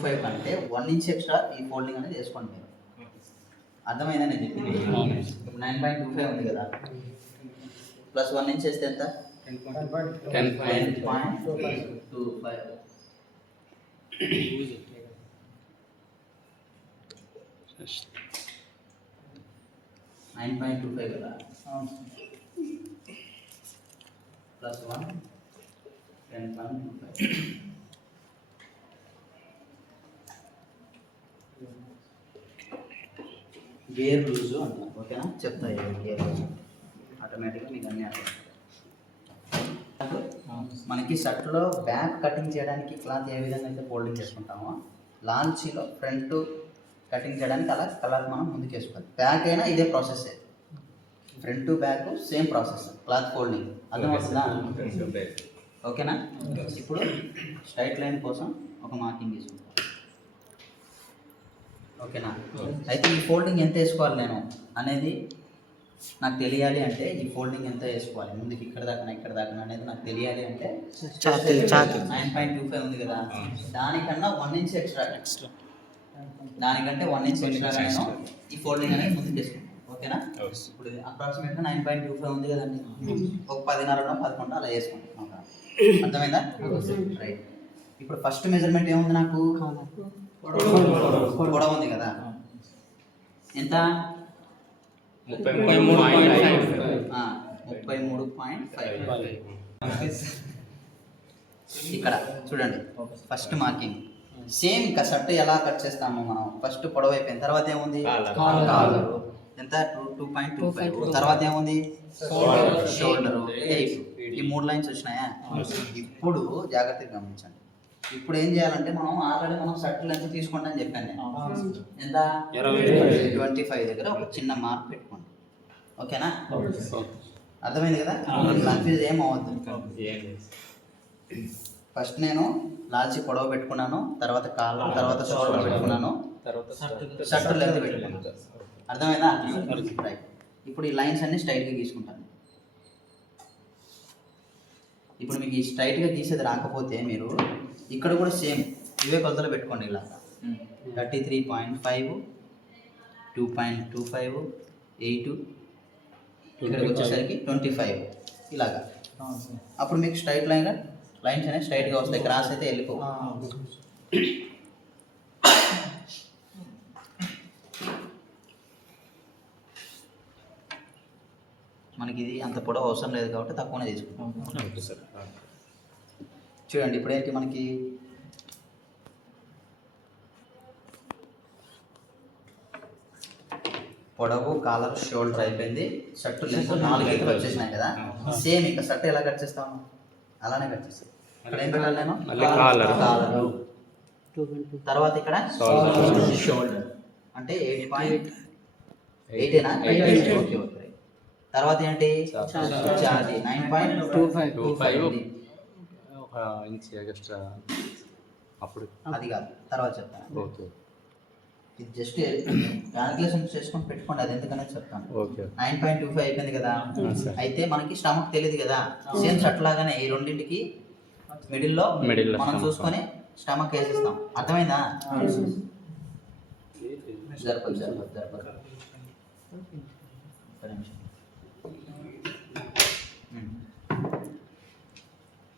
5 అంటే 1 inch extra ఈ folding అనేది వేసుకోండి మీరు. అర్థమైందా నేను చెప్పింది? 9.25 ఉంది కదా, ప్లస్ 1 ఇంచ్ వేస్తే ఎంత? 10.25. 9.25 కదా, ప్లస్ 1 10.25. గేర్ లూజు అంటారు. ఓకేనా, చెప్తా గేర్ లూజు ఆటోమేటిక్గా మీకు అన్నీ అర్థం. మనకి షర్ట్లో బ్యాక్ కటింగ్ చేయడానికి క్లాత్ ఏ విధంగా అయితే ఫోల్డింగ్ చేసుకుంటామో, లాంచీలో ఫ్రంట్ కటింగ్ చేయడానికి అలా కలర్ మనం ముందుకు వేసుకోవాలి. బ్యాక్ అయినా ఇదే process, front back same process, cloth folding. అర్థమవుతుందా? ఓకేనా. ఇప్పుడు స్ట్రైట్ లైన్ కోసం ఒక మార్కింగ్ తీసుకుంటాం. ఓకేనా. అయితే ఈ ఫోల్డింగ్ ఎంత వేసుకోవాలి నేను అనేది నాకు తెలియాలి అంటే, ఈ ఫోల్డింగ్ ఎంత వేసుకోవాలి ముందుకి, ఇక్కడ దాకా అనేది నాకు తెలియాలి అంటే 9.25 ఉంది కదా, దానికన్నా 1 ఇంచ్ ఎక్స్ట్రా, దానికంటే 1 ఇంచ్ ఎక్స్ట్రాగా నేను ఈ ఫోల్డింగ్ అనేది ముందుకు వేసుకుంటాను. ఓకేనా. ఇప్పుడు అప్రాక్సిమేట్గా 9.25 ఉంది కదండి, ఒక 10.5 11 అలా వేసుకుంటాం. అర్థమైందా? రైట్. ఇప్పుడు ఫస్ట్ మెజర్మెంట్ ఏముంది నాకు? పొడవు ఉంది కదా, ఎంత? 33.5. ఇక్కడ చూడండి, ఫస్ట్ మార్కింగ్ సేమ్. ఇంకా షర్ట్ ఎలా కట్ చేస్తాము మనం? ఫస్ట్ పొడవు అయిపోయిన తర్వాత ఏముంది? కాలర్ ఎంత? 2.25. తర్వాత ఏముంది? షోల్డరు 8. ఈ 3 లైన్స్ వచ్చినాయా? ఇప్పుడు జాగ్రత్తగా గమనించండి. ఇప్పుడు ఏం చేయాలంటే, మనం ఆల్రెడీ షర్ట్ లెంత్ తీసుకోండి అని చెప్పాను నేను. ఎంత? 25 దగ్గర ఒక చిన్న మార్క్ పెట్టుకోండి. ఓకేనా. అర్థమైంది కదా, కన్ఫ్యూజ్ ఏం అవ్వద్దు. ఫస్ట్ నేను లాల్చి పొడవు పెట్టుకున్నాను, తర్వాత కాలర్, తర్వాత షోల్డర్ పెట్టుకున్నాను, షర్ట్ లెంత్ పెట్టుకున్నాను. అర్థమైందా? రైట్. ఇప్పుడు ఈ లైన్స్ అన్ని స్ట్రైట్గా గీసుకుంటాను. ఇప్పుడు మీకు ఈ స్ట్రైట్గా గీసేది రాకపోతే మీరు ఇక్కడ కూడా సేమ్ ఇవే కొలతలు పెట్టుకోండి. ఇలా 33.5, 2.25, 8, ఇక్కడికి వచ్చేసరికి 25 ఇలాగా. అప్పుడు మీకు స్ట్రైట్ లైన్స్ అనేవి స్ట్రైట్గా వస్తాయి, క్రాస్ అయితే వెళ్ళిపో. మనకి ఇది అంత పొడవు అవసరం లేదు కాబట్టి తక్కువనే తీసుకుంటాం. చూడండి, ఇప్పుడు ఏంటి మనకి పొడవు, కాలర్, షోల్డర్ అయిపోయింది. షర్ట్ లెంత్ 4 గీతలు వచ్చేసినాయి కదా. సేమ్ ఇంకా షర్ట్ ఎలా కట్ చేస్తాము అలానే కట్ చేస్తాం. ఇక్కడ ఏం పెట్టాలి నేను? కాలర్. తర్వాత ఇక్కడ షోల్డర్ అంటే 8.8. ఓకే. తర్వాత ఏంటి? ఛాతీ 9.25. అప్పుడు అది కాదు, తర్వాత చెప్తాను. ఓకే, ఇది జస్ట్ క్యాలిక్యులేషన్ చేసుకొని పెట్టుకోండి, అది ఎందుకనేది చెప్తాను. 9.25 అయిపోయింది కదా. అయితే మనకి స్టమక్ తెలియదు కదా, సేమ్ షర్ట్ లాగానే ఈ రెండింటికి మిడిల్లో మనం చూసుకొని స్టమక్ వేసిస్తాం. అర్థమైందా? జరపదు.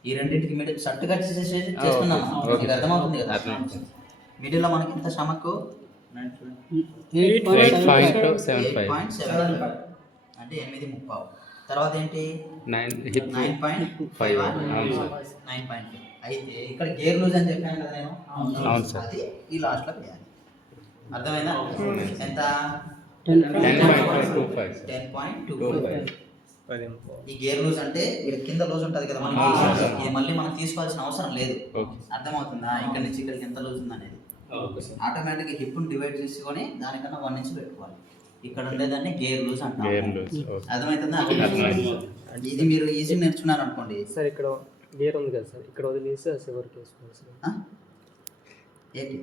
ఈ రెండింటికి మిడిల్ షర్ట్ కట్ చేస్తున్నాం, మీకు అర్థమవుతుంది కదా. మిడిల్లో మనకి ఇంత స్టమక్ 8.75 అంటే 8.5. తర్వాత ఏంటి? 9.5. అయితే ఇక్కడ గేర్ లూజ్ అని చెప్పాను కదా నేను, అది ఈ లాస్ట్లో వేయాలి. అర్థమైందా? ఎంత? 10.25. ఈ గేర్ లూజ్ అంటే ఇక్కడ కింద లూజ్ ఉంటుంది కదా మనకి, ఇది మళ్ళీ మనం తీసుకోవాల్సిన అవసరం లేదు. అర్థమవుతుందా? ఇక్కడ నుంచి ఇక్కడికి ఎంత లూజ్ ఉంది అనేది ఆటోమేటిక్గా హిప్ని డివైడ్ చేసుకొని దానికన్నా 1 ఇంచ్ పెట్టుకోవాలి. ఇక్కడ ఉండేదాన్ని గేర్ లూజ్ అంటాం. అర్థమవుతుందా? ఇది మీరు ఈజీ నేర్చుకున్నారు అనుకోండి సార్. ఇక్కడ గేర్ ఉంది కదా సార్, ఇక్కడ వదిలేసి చివరికి వేసుకోవాలి సార్. ఏంటి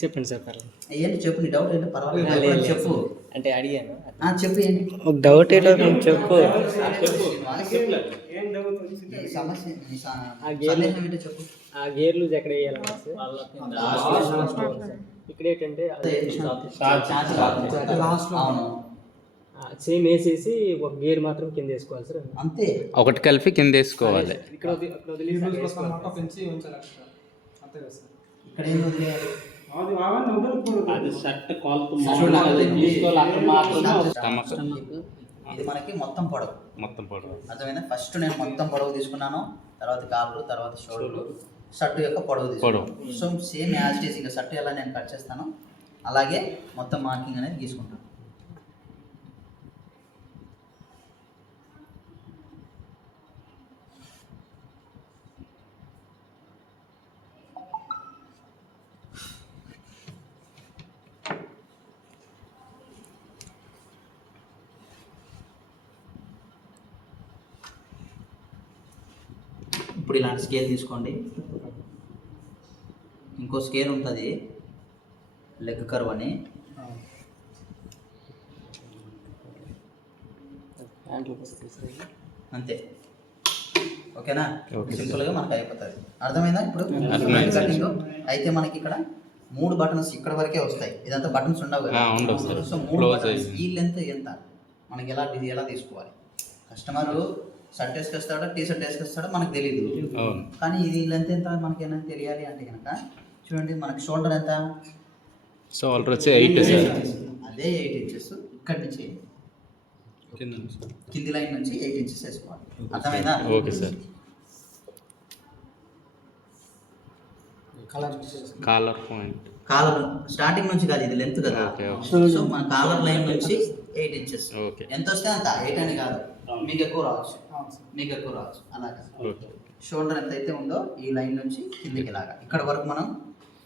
చెప్పండి సార్. పర్లేదు. ఏంటి చెప్పు, నీ డౌట్ ఏంటి? పర్వాలేదు చెప్పు. అంటే అడిగాను, చెప్పు. ఏంటి ఒక డౌట్ ఏంటో చెప్పు. ఈ సమస్య ఆ గేర్ సందేహం ఏంటో చెప్పు. ఆ గేర్ లూజ్ ఎక్కడ వేయాలన్నా సార్ ఇక్కడ ఏంటంటే అవును సేమ్ వేసేసి ఒక గేర్ మాత్రం కింద వేసుకోవాలి సార్. అంతే. ఒకటి కలిపి కింద వేసుకోవాలి. ఇక్కడ వదిలేసి అక్కడ వేసుకోవాలి. ఇక్కడ ఏం వదిలేయాలి? అది షర్ట్ కాల్తో ఇది మనకి మొత్తం పొడవు. మొత్తం పొడవు. అర్థమైందా? ఫస్ట్ నేను మొత్తం పొడవు తీసుకున్నాను, తర్వాత కాళ్ళు, తర్వాత షోల్డర్, షర్ట్ యొక్క పొడవు తీసుకున్నాను. So same as it is ఇంకా షర్ట్ ఎలా నేను కట్ చేస్తాను అలాగే మొత్తం మార్కింగ్ అనేది తీసుకుంటాను. ఇప్పుడు ఇలాంటి స్కేల్ తీసుకోండి. ఇంకో స్కేల్ ఉంటుంది లెగ్ కర్వ్ అని, అంతే. ఓకేనా? సింపుల్గా మనకు అయిపోతుంది. అర్థమైందా? ఇప్పుడు కటింగ్ అయితే మనకి ఇక్కడ 3 బటన్స్ ఇక్కడ వరకే వస్తాయి. ఇదంతా బటన్స్ ఉండవు కదా. సో 3 బటన్స్ ఈ లెంత్ ఎంత మనకి ఎలా తీసుకోవాలి? కస్టమర్ షర్ట్ వేసుకొస్తాడో టీ షర్ట్ వేసుకొస్తాడో మనకు తెలియదు, కానీ ఇది లెంత్ ఎంత మనకి ఏమైనా తెలియాలి అంటే కనుక చూడండి, మనకి షోల్డర్ ఎంత? షోల్డర్ వచ్చి 8 సార్. అదే 8 ఇంచెస్ ఇక్కడి నుంచి కింది లైన్ నుంచి 8 ఇంచెస్ వేసుకోవాలి. అర్థమైందా? Okay sir. Collar point, collar starting నుంచి కాదు, ఇది లెంత్ కదా. సో మన కాలర్ లైన్ నుంచి 8 ఇంచెస్ ఎంత వస్తే అంత. 8 అని కాదు, మీకు ఎక్కువ రావచ్చు, మీకు ఎక్కువ రావచ్చు. అలాగా షోల్డర్ ఎంత అయితే ఉందో ఈ లైన్ నుంచి కిందికి ఇలాగా ఇక్కడ వరకు మనం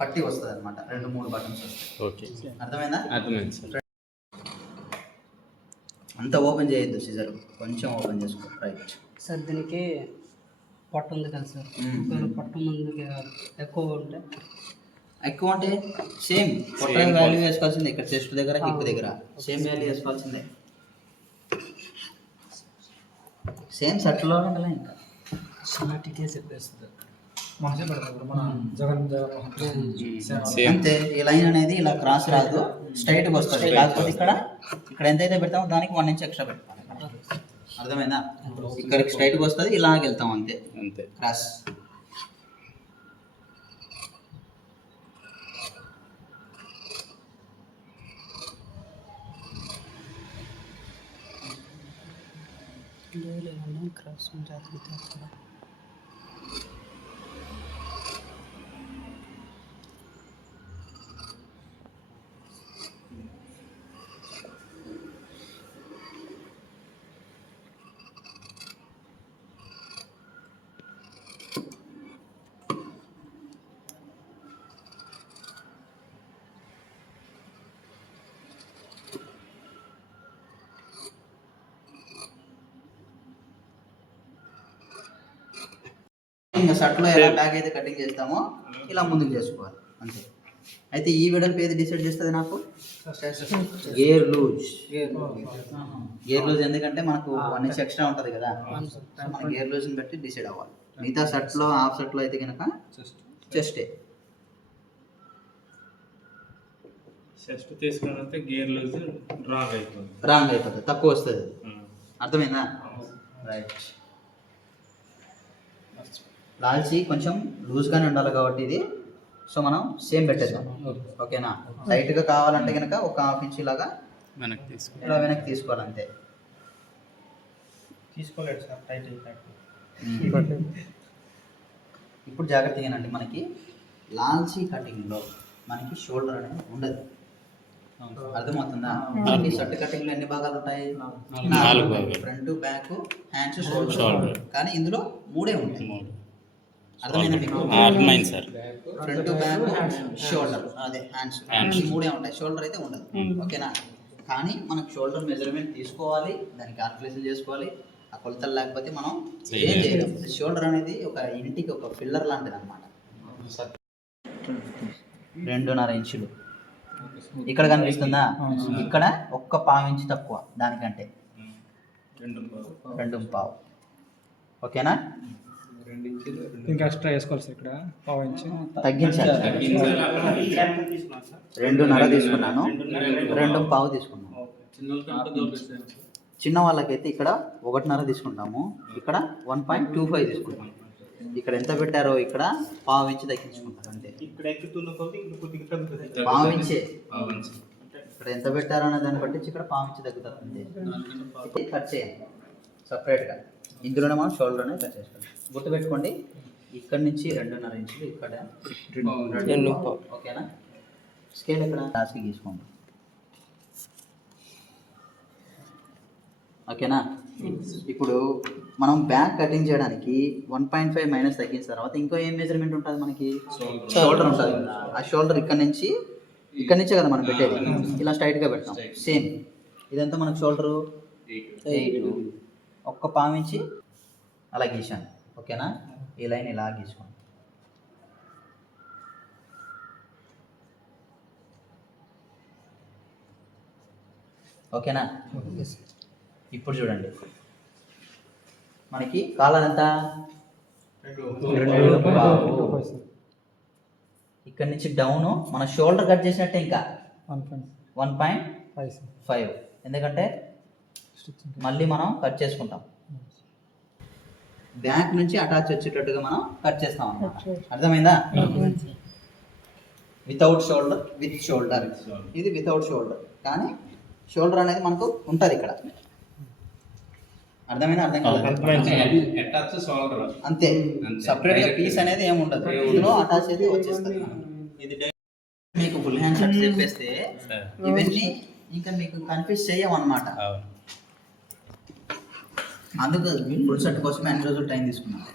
పట్టి వస్తుంది అనమాట. 2-3 బటన్స్ వస్తాయి. అర్థమైందా? అర్థమైంది సార్. అంత ఓపెన్ చేయొద్దు, సిజర్ కొంచెం ఓపెన్ చేసుకో. Right sir. దీనికి పొట్ట ఉంది కదా సార్, పొట్ట ముందుకి ఎక్కువ అంటే సేమ్ పొట్ట వాల్యూ వేసుకోవాల్సిందే. ఇక్కడ చెస్ట్ దగ్గర, హిప్ దగ్గర సేమ్ వాల్యూ వేసుకోవాల్సిందే. సేమ్ షర్ట్లో కదా. ఇంకా అంతే. ఈ లైన్ అనేది ఇలా క్రాస్ రాదు, స్ట్రైట్గా వస్తుంది. కాకపోతే ఇక్కడ ఎంతైతే పెడతామో దానికి 1 ఇంచ్ ఎక్స్ట్రా పెడతాం. అర్థమైందా? ఇక్కడికి స్ట్రైట్గా వస్తుంది, ఇలాగ వెళ్తాం అంతే. అంతే క్రాస్. క్రాస్ ఇంకా షర్ట్లో ఎలా బ్యాగ్ అయితే కటింగ్ చేస్తామో ఇలా ముందుకు చేసుకోవాలి అంతే. అయితే ఈ వెడల్పు ఏది డిసైడ్ చేస్తుంది నాకు? Gear loose. గేర్ లూజ్ ఎందుకంటే మనకు 1 ఇంచ్ ఎక్స్ట్రా ఉంటుంది కదా, మన గేర్ లూజ్ని బట్టి డిసైడ్ అవ్వాలి. మిగతా షర్ట్లో, హాఫ్ షర్ట్లో అయితే కనుక చెస్టే. చెస్ట్ తీసుకుని గేర్ లూజ్ రాంగ్ అయిపోతుంది, తక్కువ వస్తుంది. అర్థమైందా? రైట్. లాల్చి కొంచెం లూజ్గానే ఉండాలి కాబట్టి ఇది. సో మనం సేమ్ పెట్టేద్దాం. ఓకేనా? టైట్గా కావాలంటే కనుక ఒక 1/2 ఇంచ్ ఇలాగా ఇలా వెనక్కి తీసుకోవాలి అంతే. తీసుకోలేదు సార్, టైట్ అయిపోయింది. ఇప్పుడు జాగ్రత్తగానండి, మనకి లాల్చి కటింగ్లో మనకి షోల్డర్ అనేది ఉండదు. అర్థమవుతుందా? మనకి షర్ట్ కటింగ్లో ఎన్ని భాగాలు ఉంటాయి? 4 భాగాలు. Front, back, hands, shoulder. కానీ ఇందులో 3 ఉంటాయి. అర్థమైందా మీకు? అర్థమైంది సార్. ఫ్రంట్, బ్యాక్, షోల్డర్, అదే హ్యాండ్స్, ఈ 3 ఉంటాయి. షోల్డర్ అయితే ఉండదు. ఓకేనా? కానీ మనకు షోల్డర్ మెజర్మెంట్ తీసుకోవాలి, దాన్ని క్యాల్కులేషన్ చేసుకోవాలి. ఆ కొలతలు లేకపోతే మనం ఏం చేయలేం. షోల్డర్ అనేది ఒక ఇంటికి ఒక పిల్లర్ లాంటిది అనమాట. 2.5 ఇంచులు ఇక్కడ కనిపిస్తుందా? ఇక్కడ 1/4 ఇంచు తక్కువ దానికంటే, 2.5. ఓకేనా? ఇంకా ఎక్స్ట్రా వేసుకోవాలి సార్ ఇక్కడ పావు ఇంచు తగ్గించాలి. 2.5 తీసుకున్నాను, 2.5 తీసుకున్నాను. చిన్న వాళ్ళకైతే ఇక్కడ 1.5 తీసుకుంటాము, ఇక్కడ 1.25 తీసుకుంటాము. ఇక్కడ ఎంత పెట్టారో ఇక్కడ పావు ఇంచు తగ్గించుకుంటారు అంతే. పావు ఇంచే ఇక్కడ ఎంత పెట్టారో అనే దాన్ని బట్టి ఇక్కడ పావు ఇంచు తగ్గుతుంది అంతే. ఇప్పుడు కట్ చేయండి సపరేట్గా. ఇందులోనే మనం షోల్డర్నే కట్ చేసుకోవాలి. గుర్తుపెట్టుకోండి, ఇక్కడ నుంచి 2.5 ఇంచులు, ఇక్కడ 2.5. ఓకేనా? స్కేల్ ఇక్కడ లాస్ట్కి తీసుకోండి. ఓకేనా? ఇప్పుడు మనం బ్యాక్ కటింగ్ చేయడానికి 1.5 మైనస్ తగ్గించిన తర్వాత ఇంకో ఏం మెజర్మెంట్ ఉంటుంది మనకి? షోల్డర్ ఉంటుంది. ఆ షోల్డర్ ఇక్కడ నుంచే కదా మనం పెట్టేది. ఇలా స్ట్రైట్గా పెడతాం. సేమ్ ఇదంతా మనకు షోల్డరు 8, ఒక్క పావు ఇంచి అలా గీసాను. ఓకేనా? ఈ లైన్ ఇలా గీసుకోండి. ఓకేనా? ఇప్పుడు చూడండి, మనకి కాలర్ ఎంత? 2.5. ఇక్కడ నుంచి డౌన్ మన షోల్డర్ కట్ చేసినట్టే, ఇంకా 1.5. ఎందుకంటే మళ్ళీ మనం కట్ చేసుకుంటాం. బ్యాక్ నుంచి అటాచ్ వచ్చేటట్టుగా మనం కట్ చేస్తాం అన్నమాట. అర్థమైందా? Without shoulder, with shoulder. ఇది వితౌట్ షోల్డర్, కానీ షోల్డర్ అనేది మనకు ఉంటుంది ఇక్కడ. అర్థమైనా? అర్థం కాదు అంతే. సపరేట్గా పీస్ అనేది ఏమి ఉండదు, ఇందులో అటాచ్ అయితే వచ్చేస్తుంది. మీకు ఫుల్ హ్యాండ్ షర్ట్ చెప్పేస్తే ఇవన్నీ ఇంకా మీకు కన్ఫ్యూజ్ చేయమన్నమాట. అందుకు ఫుల్ షర్ట్ కోసం ఎన్ని రోజులు టైం తీసుకున్నాను.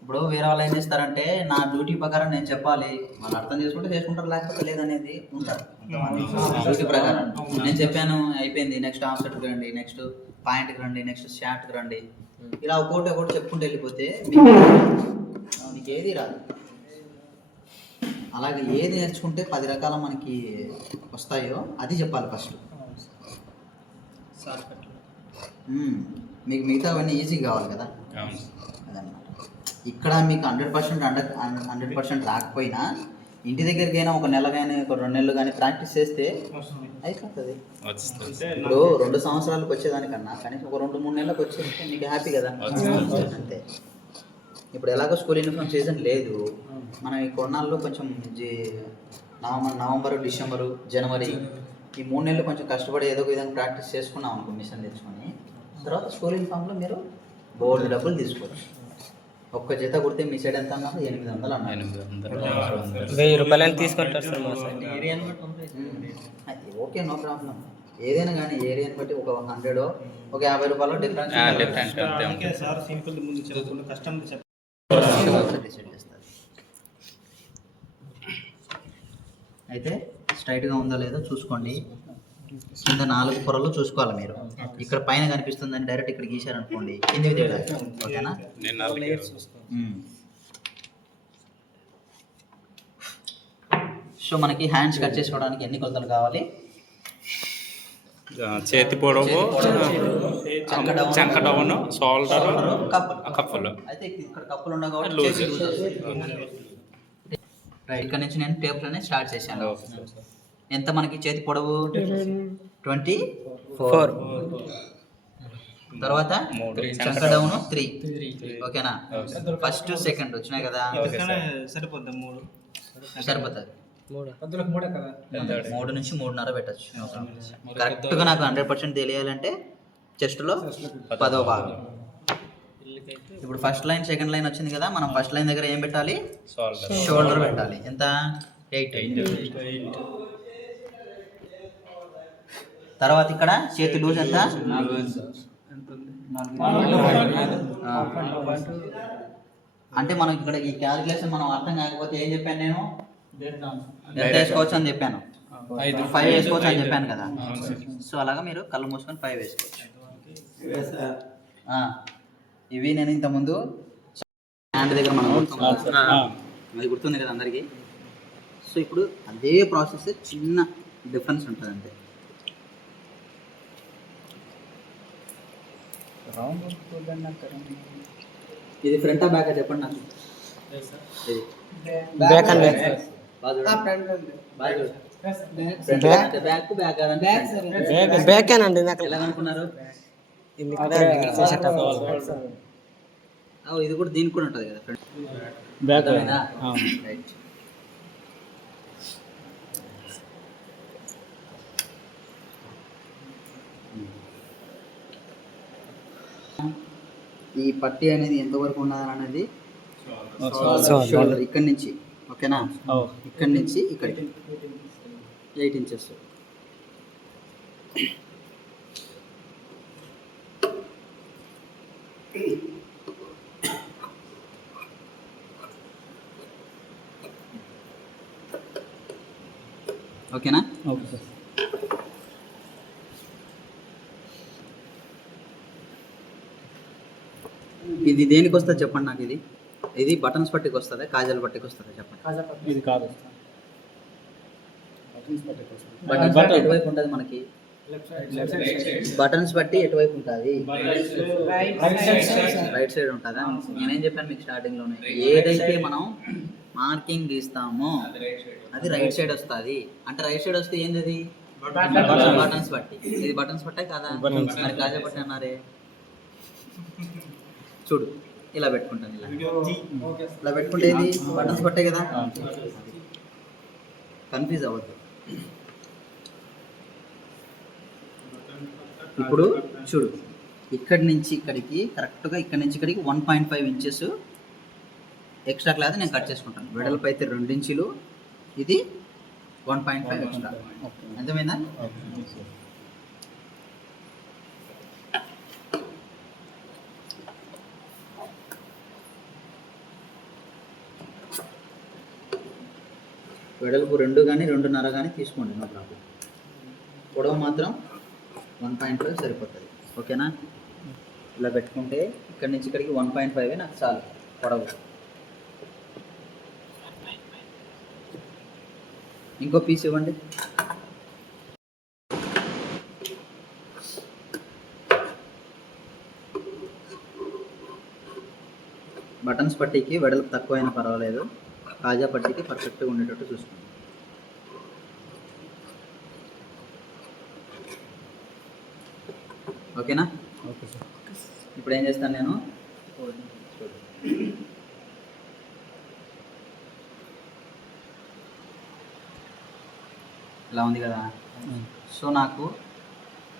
ఇప్పుడు వేరే వాళ్ళు ఏం చేస్తారంటే, నా డ్యూటీ ప్రకారం నేను చెప్పాలి, వాళ్ళు అర్థం చేసుకుంటే చేసుకుంటారు, లేకపోతే లేదనేది ఉంటారు. డ్యూటీ ప్రకారం నేను చెప్పాను, అయిపోయింది, నెక్స్ట్ హాఫ్ షర్ట్కి రండి, నెక్స్ట్ పాయింట్కి రండి, నెక్స్ట్ షార్ట్కి రండి, ఇలా ఒకటి చెప్పుకుంటూ వెళ్ళిపోతే మీకు ఏది రాదు. అలాగే ఏది నేర్చుకుంటే 10 రకాల మనకి వస్తాయో అది చెప్పాలి ఫస్ట్. మీకు మిగతావన్నీ ఈజీ కావాలి కదా, అదన్నమాట. ఇక్కడ మీకు 100% రాకపోయినా ఇంటి దగ్గరికి అయినా ఒక నెల కానీ ఒక 2 నెలలు కానీ ప్రాక్టీస్ చేస్తే అయిపోతుంది. ఇప్పుడు 2 సంవత్సరాలకు వచ్చేదానికన్నా కనీసం ఒక 2-3 నెలలకు వచ్చేస్తే మీకు హ్యాపీ కదా, అంతే. ఇప్పుడు ఎలాగో స్కూల్ యూనిఫామ్ సీజన్ లేదు, మనం ఈ కొన్నాళ్ళు కొంచెం నవంబరు, డిసెంబరు, జనవరి ఈ 3 నెలలు కొంచెం కష్టపడి ఏదో ఒక విధంగా ప్రాక్టీస్ చేసుకున్నాం అనుకో, మిషన్ తెచ్చుకొని, తర్వాత స్కూల్ యూనిఫామ్లో మీరు బోల్డ్ డబ్బులు తీసుకోవచ్చు. ఒక్క జత కుడితే మీ సైడ్ ఎంత అన్నారు? 800 అన్నారు. 1000 రూపాయలు తీసుకుంటారు సార్ మా సైడ్. Okay, no problem. ఏదైనా కానీ ఏరియాని బట్టి ఒక 100 ఒక 50 రూపాయలు డిఫరెన్స్ డిసైడ్ చేస్తారు. అయితే స్ట్రైట్గా ఉందో లేదో చూసుకోండి. కింద 4 పొరలు చూసుకోవాలి మీరు. ఇక్కడ పైన కనిపిస్తుందని డైరెక్ట్ ఇక్కడ గీశారనుకోండి, కిందికి తిరగాలి. ఓకేనా? సో మనకి హ్యాండ్స్ కట్ చేసుకోవడానికి ఎన్ని కొలతలు కావాలి? చేతి పొడవు, చంక డౌన్, షోల్డర్, కప్పులు. అయితే ఇక్కడ కప్పులు ఉండవు కాబట్టి ఇక్కడ నుంచి నేను టేపులోనే స్టార్ట్ చేశాను. ఎంత మనకి చేతి పొడవు? 24. తర్వాత చంక డౌన్ 3. ఓకేనా? ఫస్ట్ సెకండ్ వచ్చినాయి కదా, సరిపోతుంది. 3 నుంచి 3.5 పెట్టచ్చు. కరెక్ట్గా నాకు 100% తెలియాలంటే చెస్ట్లో 10వ భాగం. ఇప్పుడు ఫస్ట్ లైన్ సెకండ్ లైన్ వచ్చింది కదా, మనం ఫస్ట్ లైన్ దగ్గర ఏం పెట్టాలి? షోల్డర్ పెట్టాలి. ఎంత? 8. తర్వాత ఇక్కడ చేతి లూజ్ ఎంత? 4. అంటే మనకి ఇక్కడ ఈ క్యాలిక్యులేషన్ మనం అర్థం కాకపోతే ఏం చెప్పాను నేను? ఎంత వేసుకోవచ్చు అని చెప్పాను, 5 వేసుకోవచ్చు అని చెప్పాను కదా. సో అలాగా మీరు కళ్ళు మూసుకొని 5 వేసుకోవచ్చు. ఇవి నేను ఇంతకుముందు హ్యాండ్ దగ్గర మనం అది గుర్తుంది కదా అందరికీ. సో ఇప్పుడు అదే ప్రాసెస్, చిన్న డిఫరెన్స్ ఉంటుంది అంతే. ఇది ఫ్రంటా బ్యాక్ చెప్పండి నాకు. ఇది బ్యాక్ అండి. బాగా చూడండి. బాగా చూడండి. Front back. అంటే బ్యాక్, బ్యాక్ కాదంటే ఫ్రంట్. బ్యాకేనండి నాకు ఎలా అనుకున్నారు? సెటప్. ఇది కూడా దీనికి కూడా ఉంటుంది కదా ఫ్రంట్. బ్యాక్ అర్థమైందా? రైట్. ఈ పట్టి అనేది ఎంతవరకు ఉన్నది అనేది షోల్డర్ ఇక్కడి నుంచి, ఓకేనా? ఇక్కడి నుంచి ఇక్కడికి 8 ఇంచెస్. ఓకేనా? Okay sir. ఇది దేనికి వస్తుంది చెప్పండి నాకు. ఇది ఇది బటన్స్ పట్టికి వస్తుందా, కాజల్ పట్టికి వస్తుందా చెప్పండి. ఇది కాదు. బటన్స్ పట్టి ఎటువైపు ఉంటుంది మనకి? బటన్స్ బట్టి ఎటువైపు ఉంటుంది? రైట్ సైడ్ ఉంటుందా? నేనేం చెప్పాను మీకు స్టార్టింగ్ లోనే, ఏదైతే మనం మార్కింగ్ గీస్తామో అది రైట్ సైడ్ వస్తుంది. అంటే రైట్ సైడ్ వస్తే ఏంది అది? బటన్స్ బట్టి. ఇది బటన్స్ పట్టే కాదా? మరి కాజా పట్టి అన్నారే. చూడు ఇలా పెట్టుకుంటాను, ఇలా పెట్టుకుంటే ఇది బటన్స్ పట్టే కదా. కన్ఫ్యూజ్ అవ్వద్దు. ఇప్పుడు చూడు, ఇక్కడి నుంచి ఇక్కడికి కరెక్ట్గా, ఇక్కడి నుంచి ఇక్కడికి 1.5 ఇంచెస్ ఎక్స్ట్రా క్లాత్ నేను కట్ చేసుకుంటాను. వెడల్పు అయితే 2 ఇంచులు, ఇది 1.5 ఎక్స్ట్రా. అర్థమైందా? వెడల్పు 2 కానీ 2.5 కానీ తీసుకోండి, నో ప్రాబ్లం. పొడవు మాత్రం 1.5 సరిపోతుంది. ఓకేనా? ఇలా పెట్టుకుంటే ఇక్కడి నుంచి ఇక్కడికి 1.5 నాకు చాలు పొడవు. ఇంకో పీస్ ఇవ్వండి. బటన్స్ పట్టీకి వెడల్పు తక్కువైనా పర్వాలేదు, కాజా పట్టీకి పర్ఫెక్ట్గా ఉండేటట్టు చూసుకోండి. ఓకేనా? Okay sir. ఇప్పుడు ఏం చేస్తాను నేను, ఇలా ఉంది కదా. సో నాకు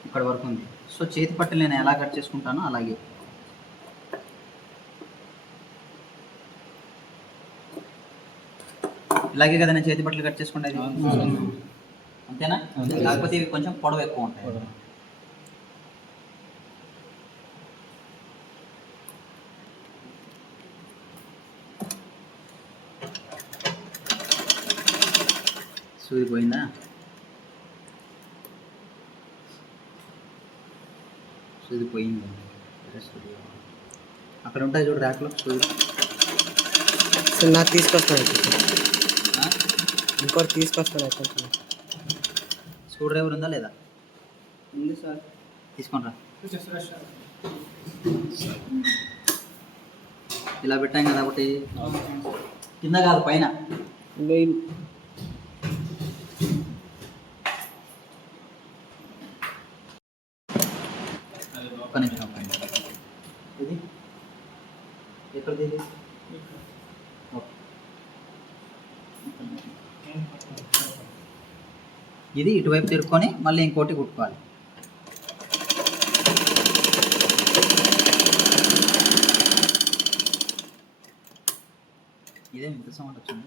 ఇక్కడ వరకు ఉంది. సో చేతి పట్టలు నేను ఎలా కట్ చేసుకుంటానో అలాగే. ఇలాగే కదా నేను చేతి పట్టలు కట్ చేసుకుంటేది, అంతేనా? కాకపోతే ఇవి కొంచెం పొడవు ఎక్కువ ఉంటాయి. సూది పోయిందా? సూది పోయింది. అక్కడ ఉంటాయి చూడు ర్యాక్లో సూది. నాకు తీసుకొస్తాను, ఇంకోటి తీసుకొస్తాను. స్క్రూ డ్రైవర్ ఉందా లేదా? ఉంది సార్, తీసుకోండి. ఇలా పెట్టాం కదా ఒకటి, కింద కాదు పైన. ఒక్క నిమిషం. ఇది ఎక్కడిది? ఇది ఇది ఇటువైపు తిరుక్కొని మళ్ళీ ఇంకోటి కుట్టుకోవాలి. ఇదేమి ఇంత సౌండ్ వచ్చింది?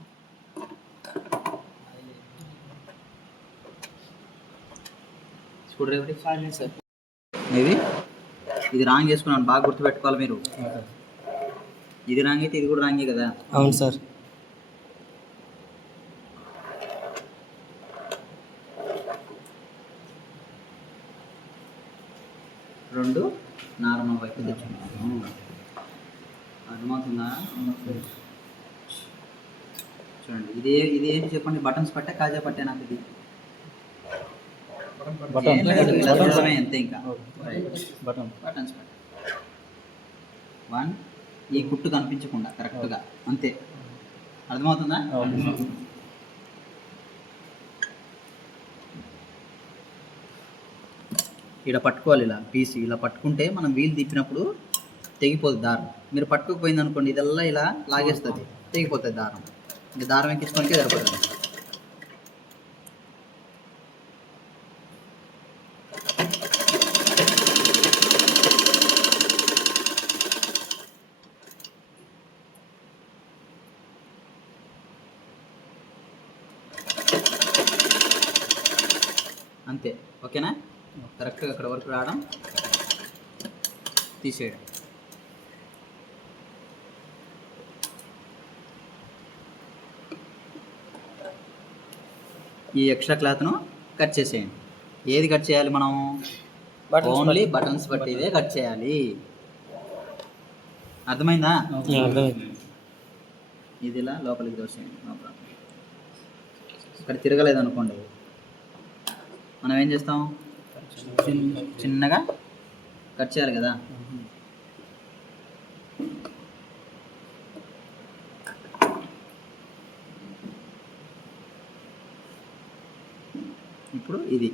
Screw driver sir. ఇది రాంగ్ చేసుకున్నాను, బాగా గుర్తుపెట్టుకోవాలి మీరు. ఇది రాంగ్ అయితే ఇది కూడా రాంగే కదా. అవును సార్. రెండు నార్మల్ వైపు తెచ్చుకున్నాను. అర్థమవుతుందా? చూడండి, ఇది ఏంటి చెప్పండి. బటన్స్ పట్టే కాజా పట్టే నాకు ఇది బటన్. ఇలా చూడడమే అంతే. ఇంకా బటన్. బటన్స్ పట్టే 1 ఈ కుట్టు కనిపించకుండా కరెక్ట్గా అంతే. అర్థమవుతుందా? ఇలా పట్టుకోవాలి, ఇలా పీస్ ఇలా పట్టుకుంటే మనం వీలు తిప్పినప్పుడు తెగిపోతుంది దారం. మీరు పట్టుకోకపోయింది అనుకోండి ఇదల్లా ఇలా లాగేస్తుంది, తెగిపోతుంది దారం. ఇంకా దారం ఎక్కించుకోనికే సరిపోతుంది. అంతే. ఓకేనా? కరెక్ట్గా అక్కడ వరకు రావడం, తీసేయడం. ఈ ఎక్స్ట్రా క్లాత్ను కట్ చేసేయండి. ఏది కట్ చేయాలి మనం? ఓన్లీ బటన్స్ బట్టిదే కట్ చేయాలి. అర్థమైందా? ఇది ఇలా లోపలికి దోసేయండి. ఇక్కడ తిరగలేదు అనుకోండి, మనం ఏం చేస్తాం? చిన్నగా కట్ చేయాలి కదా. ఇప్పుడు ఇది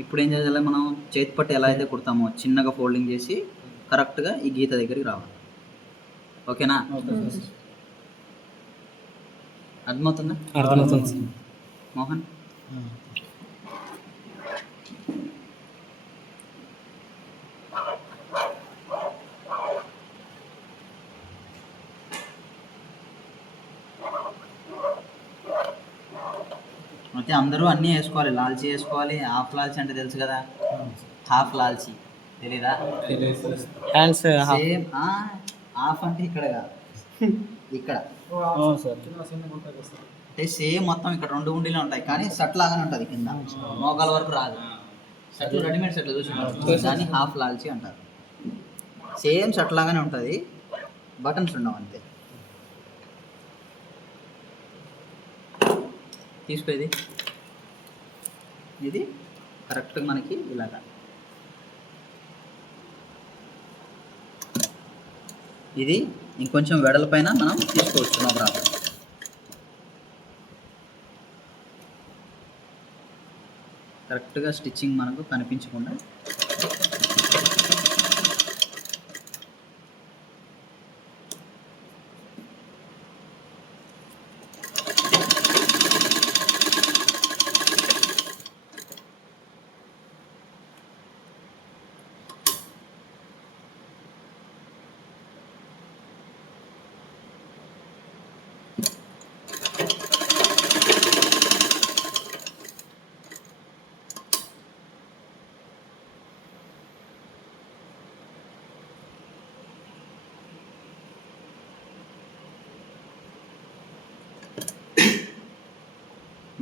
ఇప్పుడు ఏం చేయాలి? మనం చేతి పట్టు ఎలా అయితే కుడతామో చిన్నగా ఫోల్డింగ్ చేసి కరెక్ట్గా ఈ గీత దగ్గరికి రావాలి. ఓకేనా? అర్థమవుతుందా? అర్థమవుతుంది మోహన్. అయితే అందరూ అన్నీ వేసుకోవాలి. లాల్చీ వేసుకోవాలి. హాఫ్ లాల్చీ అంటే తెలుసు కదా, హాఫ్ లాల్చీ తెలీదా? హ్యాండ్స్ సేమ్ హాఫ్ అంటే ఇక్కడ కాదు, ఇక్కడ అంటే సేమ్ మొత్తం ఇక్కడ 2 ఉండిలో ఉంటాయి, కానీ షర్ట్ లాగానే ఉంటుంది. కింద మోకాల వరకు రాదు. షర్ట్లు రెడీమేడ్ షర్ట్లు చూసి దాన్ని హాఫ్ లాల్చీ అంటారు. సేమ్ షర్ట్ లాగానే ఉంటుంది, బటన్స్ ఉండవు అంతే. తీసుకో, ఇది కరెక్ట్గా మనకి ఇలాగా. ఇది ఇంకొంచెం వెడల్పైన మనం తీసుకోవచ్చు, నో ప్రాబ్లం. కరెక్ట్గా స్టిచ్చింగ్ మనకు కనిపించకుండా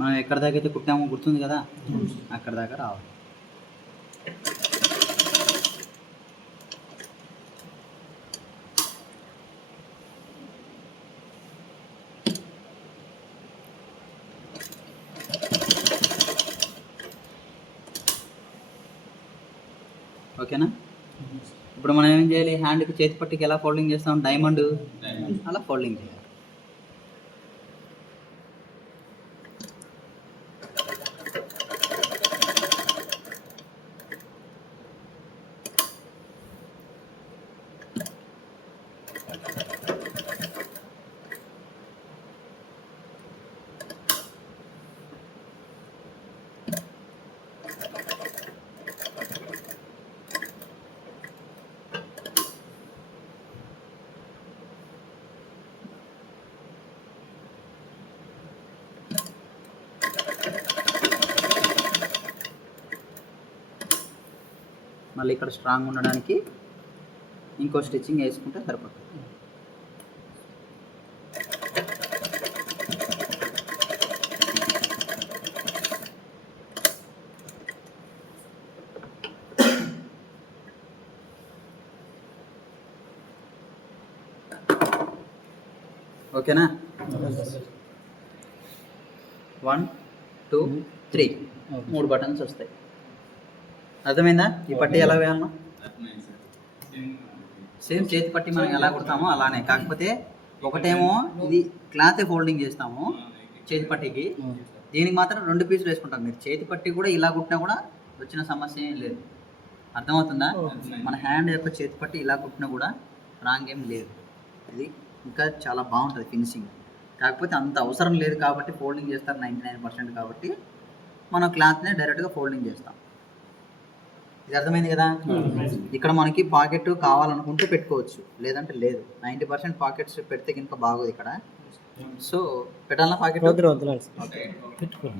మనం ఎక్కడ దాకా అయితే కుట్టామో గుర్తుంది కదా, అక్కడ దాకా రావాలి. ఓకేనా? ఇప్పుడు మనం ఏం చేయాలి? హ్యాండ్కి చేతి పట్టికి ఎలా ఫోల్డింగ్ చేస్తాం? డైమండ్ అలా ఫోల్డింగ్ చేయాలి. మళ్ళీ ఇక్కడ స్ట్రాంగ్ ఉండడానికి ఇంకో స్టిచ్చింగ్ వేసుకుంటే సరిపోతుంది. ఓకేనా? 1 2 3 3 బటన్స్ వస్తాయి. అర్థమైందా? ఈ పట్టీ ఎలా వేయాలనో సేమ్ చేతి పట్టీ మనం ఎలా కుడతామో అలానే, కాకపోతే ఒకటేమో ఇది క్లాత్ ఫోల్డింగ్ చేస్తాము చేతి పట్టీకి, దీనికి మాత్రం 2 పీసులు వేసుకుంటాం. మీరు చేతి పట్టీ కూడా ఇలా కుట్టినా కూడా వచ్చిన సమస్య ఏం లేదు. అర్థమవుతుందా? మన హ్యాండ్ యొక్క చేతి పట్టీ ఇలా కుట్టినా కూడా రాంగ్ ఏం లేదు. ఇది ఇంకా చాలా బాగుంటుంది ఫినిషింగ్. కాకపోతే అంత అవసరం లేదు కాబట్టి ఫోల్డింగ్ చేస్తారు 99% కాబట్టి మనం క్లాత్నే డైరెక్ట్గా ఫోల్డింగ్ చేస్తాం. ఇది అర్థమైంది కదా? ఇక్కడ మనకి పాకెట్ కావాలనుకుంటే పెట్టుకోవచ్చు, లేదంటే లేదు. 90% పాకెట్స్ పెడితే కనుక బాగోదు ఇక్కడ. సో పెట్టాలన్నా పాకెట్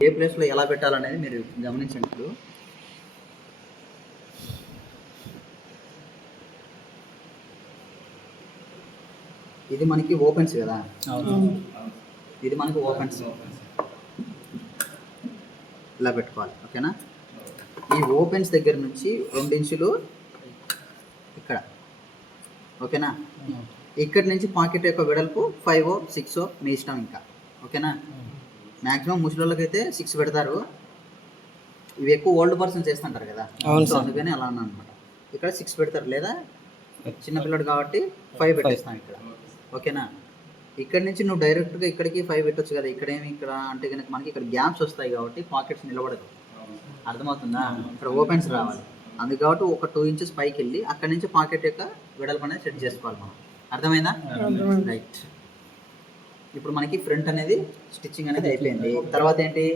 ఏ ప్లేస్లో ఎలా పెట్టాలనేది మీరు గమనించండి. ఇప్పుడు ఇది మనకి ఓపెన్స్ కదా, ఇది మనకి ఓపెన్స్ ఇలా పెట్టుకోవాలి. ఓకేనా? ఈ ఓపెన్స్ దగ్గర నుంచి 2 ఇంచులు ఇక్కడ. ఓకేనా? ఇక్కడి నుంచి పాకెట్ యొక్క వెడల్పు 5 6 మీ ఇష్టం ఇంకా. ఓకేనా? మ్యాక్సిమం ముసలిళ్ళకైతే 6 పెడతారు. ఇవి ఎక్కువ ఓల్డ్ పర్సన్స్ చేస్తుంటారు కదా, సో అందుకని అలా అన్నా అనమాట. ఇక్కడ 6 పెడతారు, లేదా చిన్నపిల్లడు కాబట్టి 5 పెట్టేస్తాం ఇక్కడ. ఓకేనా? ఇక్కడ నుంచి నువ్వు డైరెక్ట్గా ఇక్కడికి 5 పెట్టొచ్చు కదా. ఇక్కడేమి ఇక్కడ అంటే కనుక మనకి ఇక్కడ గ్యాప్స్ వస్తాయి కాబట్టి పాకెట్స్ నిలబడదు. అర్థమవుతుందా? ఇక్కడ ఓపెన్స్ రావాలి. అందుకు కాబట్టి ఒక 2 ఇంచెస్ పైకి వెళ్ళి అక్కడ నుంచి పాకెట్ యొక్క వెడల్పు అనేది సెట్ చేసుకోవాలి మనం. అర్థమైందా? రైట్. ఇప్పుడు మనకి ఫ్రంట్ అనేది స్టిచ్చింగ్ అనేది అయిపోయింది. తర్వాత ఏంటి?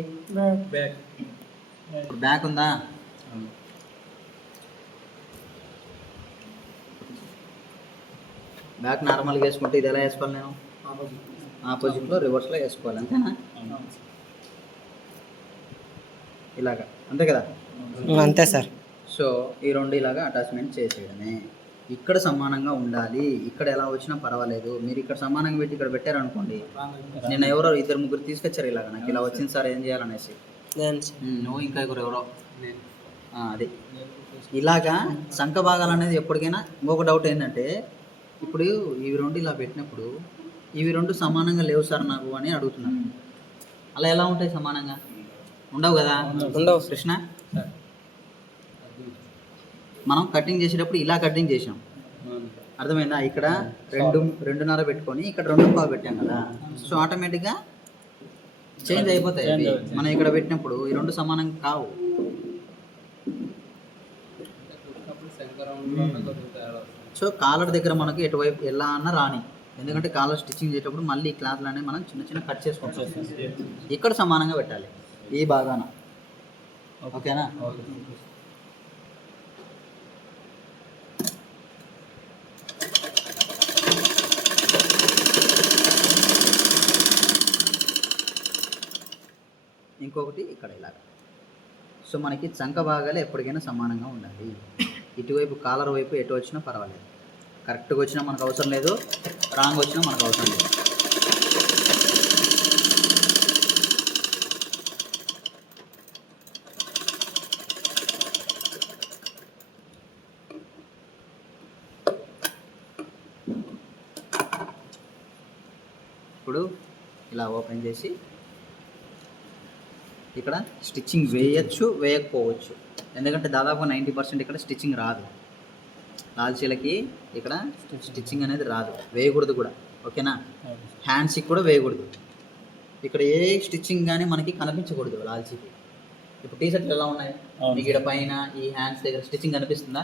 ఇప్పుడు బ్యాక్ ఉందా? బ్యాక్ నార్మల్గా వేసుకుంటే ఇది ఎలా వేసుకోవాలి? నేను ఆపోజిట్లో రివర్స్లో వేసుకోవాలి, అంతేనా? ఇలాగా, అంతే కదా? అంతే సార్. సో ఈ 2 ఇలాగా అటాచ్మెంట్ చేసేయడమే. ఇక్కడ సమానంగా ఉండాలి. ఇక్కడ ఎలా వచ్చినా పర్వాలేదు. మీరు ఇక్కడ సమానంగా పెట్టి ఇక్కడ పెట్టారనుకోండి, నిన్న ఎవరో 2-3 తీసుకొచ్చారు ఇలాగ, నాకు ఇలా వచ్చింది సార్ ఏం చేయాలనేసి. నువ్వు ఇంకా ఎవరో అదే ఇలాగా సంఖ భాగాలు అనేది ఎప్పటికైనా. ఇంకొక డౌట్ ఏంటంటే, ఇప్పుడు ఇవి 2 ఇలా పెట్టినప్పుడు ఇవి 2 సమానంగా లేవు సార్ నాకు అని అడుగుతున్నాను. అలా ఎలా ఉంటాయి? సమానంగా ఉండవు కదా. ఉండవు కృష్ణ. మనం కటింగ్ చేసేటప్పుడు ఇలా కటింగ్ చేసాం, అర్థమైందా? ఇక్కడ 2.5 పెట్టుకొని ఇక్కడ 2.5 పెట్టాం కదా. సో ఆటోమేటిక్గా చేంజ్ అయిపోతాయి అవి. మనం ఇక్కడ పెట్టినప్పుడు ఈ 2 సమానంగా కావు. సో కాలర్ దగ్గర మనకి ఎటువైపు ఎలా అన్నా రాని, ఎందుకంటే కాలర్ స్టిచ్చింగ్ చేసేటప్పుడు మళ్ళీ ఈ క్లాత్లు అనేవి మనం చిన్న కట్ చేసుకుంటాం. ఇక్కడ సమానంగా పెట్టాలి ఈ భాగాన. ఓకేనా? ఇంకొకటి ఇక్కడ ఇలాగ. సో మనకి చంక భాగాలు ఎప్పటికైనా సమానంగా ఉండాలి. ఇటువైపు కాలర్ వైపు ఎటు వచ్చినా పర్వాలేదు. కరెక్ట్గా వచ్చినా మనకు అవసరం లేదు, రాంగ్ వచ్చినా మనకు అవసరం లేదు. ఇప్పుడు ఇలా ఓపెన్ చేసి ఇక్కడ స్టిచ్చింగ్ వేయచ్చు, వేయకపోవచ్చు. ఎందుకంటే దాదాపు 90% ఇక్కడ స్టిచ్చింగ్ రాదు. లాల్చీలకి ఇక్కడ స్టిచ్చింగ్ అనేది రాదు, వేయకూడదు కూడా. ఓకేనా? హ్యాండ్స్కి కూడా వేయకూడదు. ఇక్కడ ఏ స్టిచ్చింగ్ కానీ మనకి కనిపించకూడదు లాల్చీకి. ఇప్పుడు టీ షర్ట్లు ఎలా ఉన్నాయి? మీకు ఇక్కడ పైన ఈ హ్యాండ్స్ దగ్గర స్టిచ్చింగ్ కనిపిస్తుందా?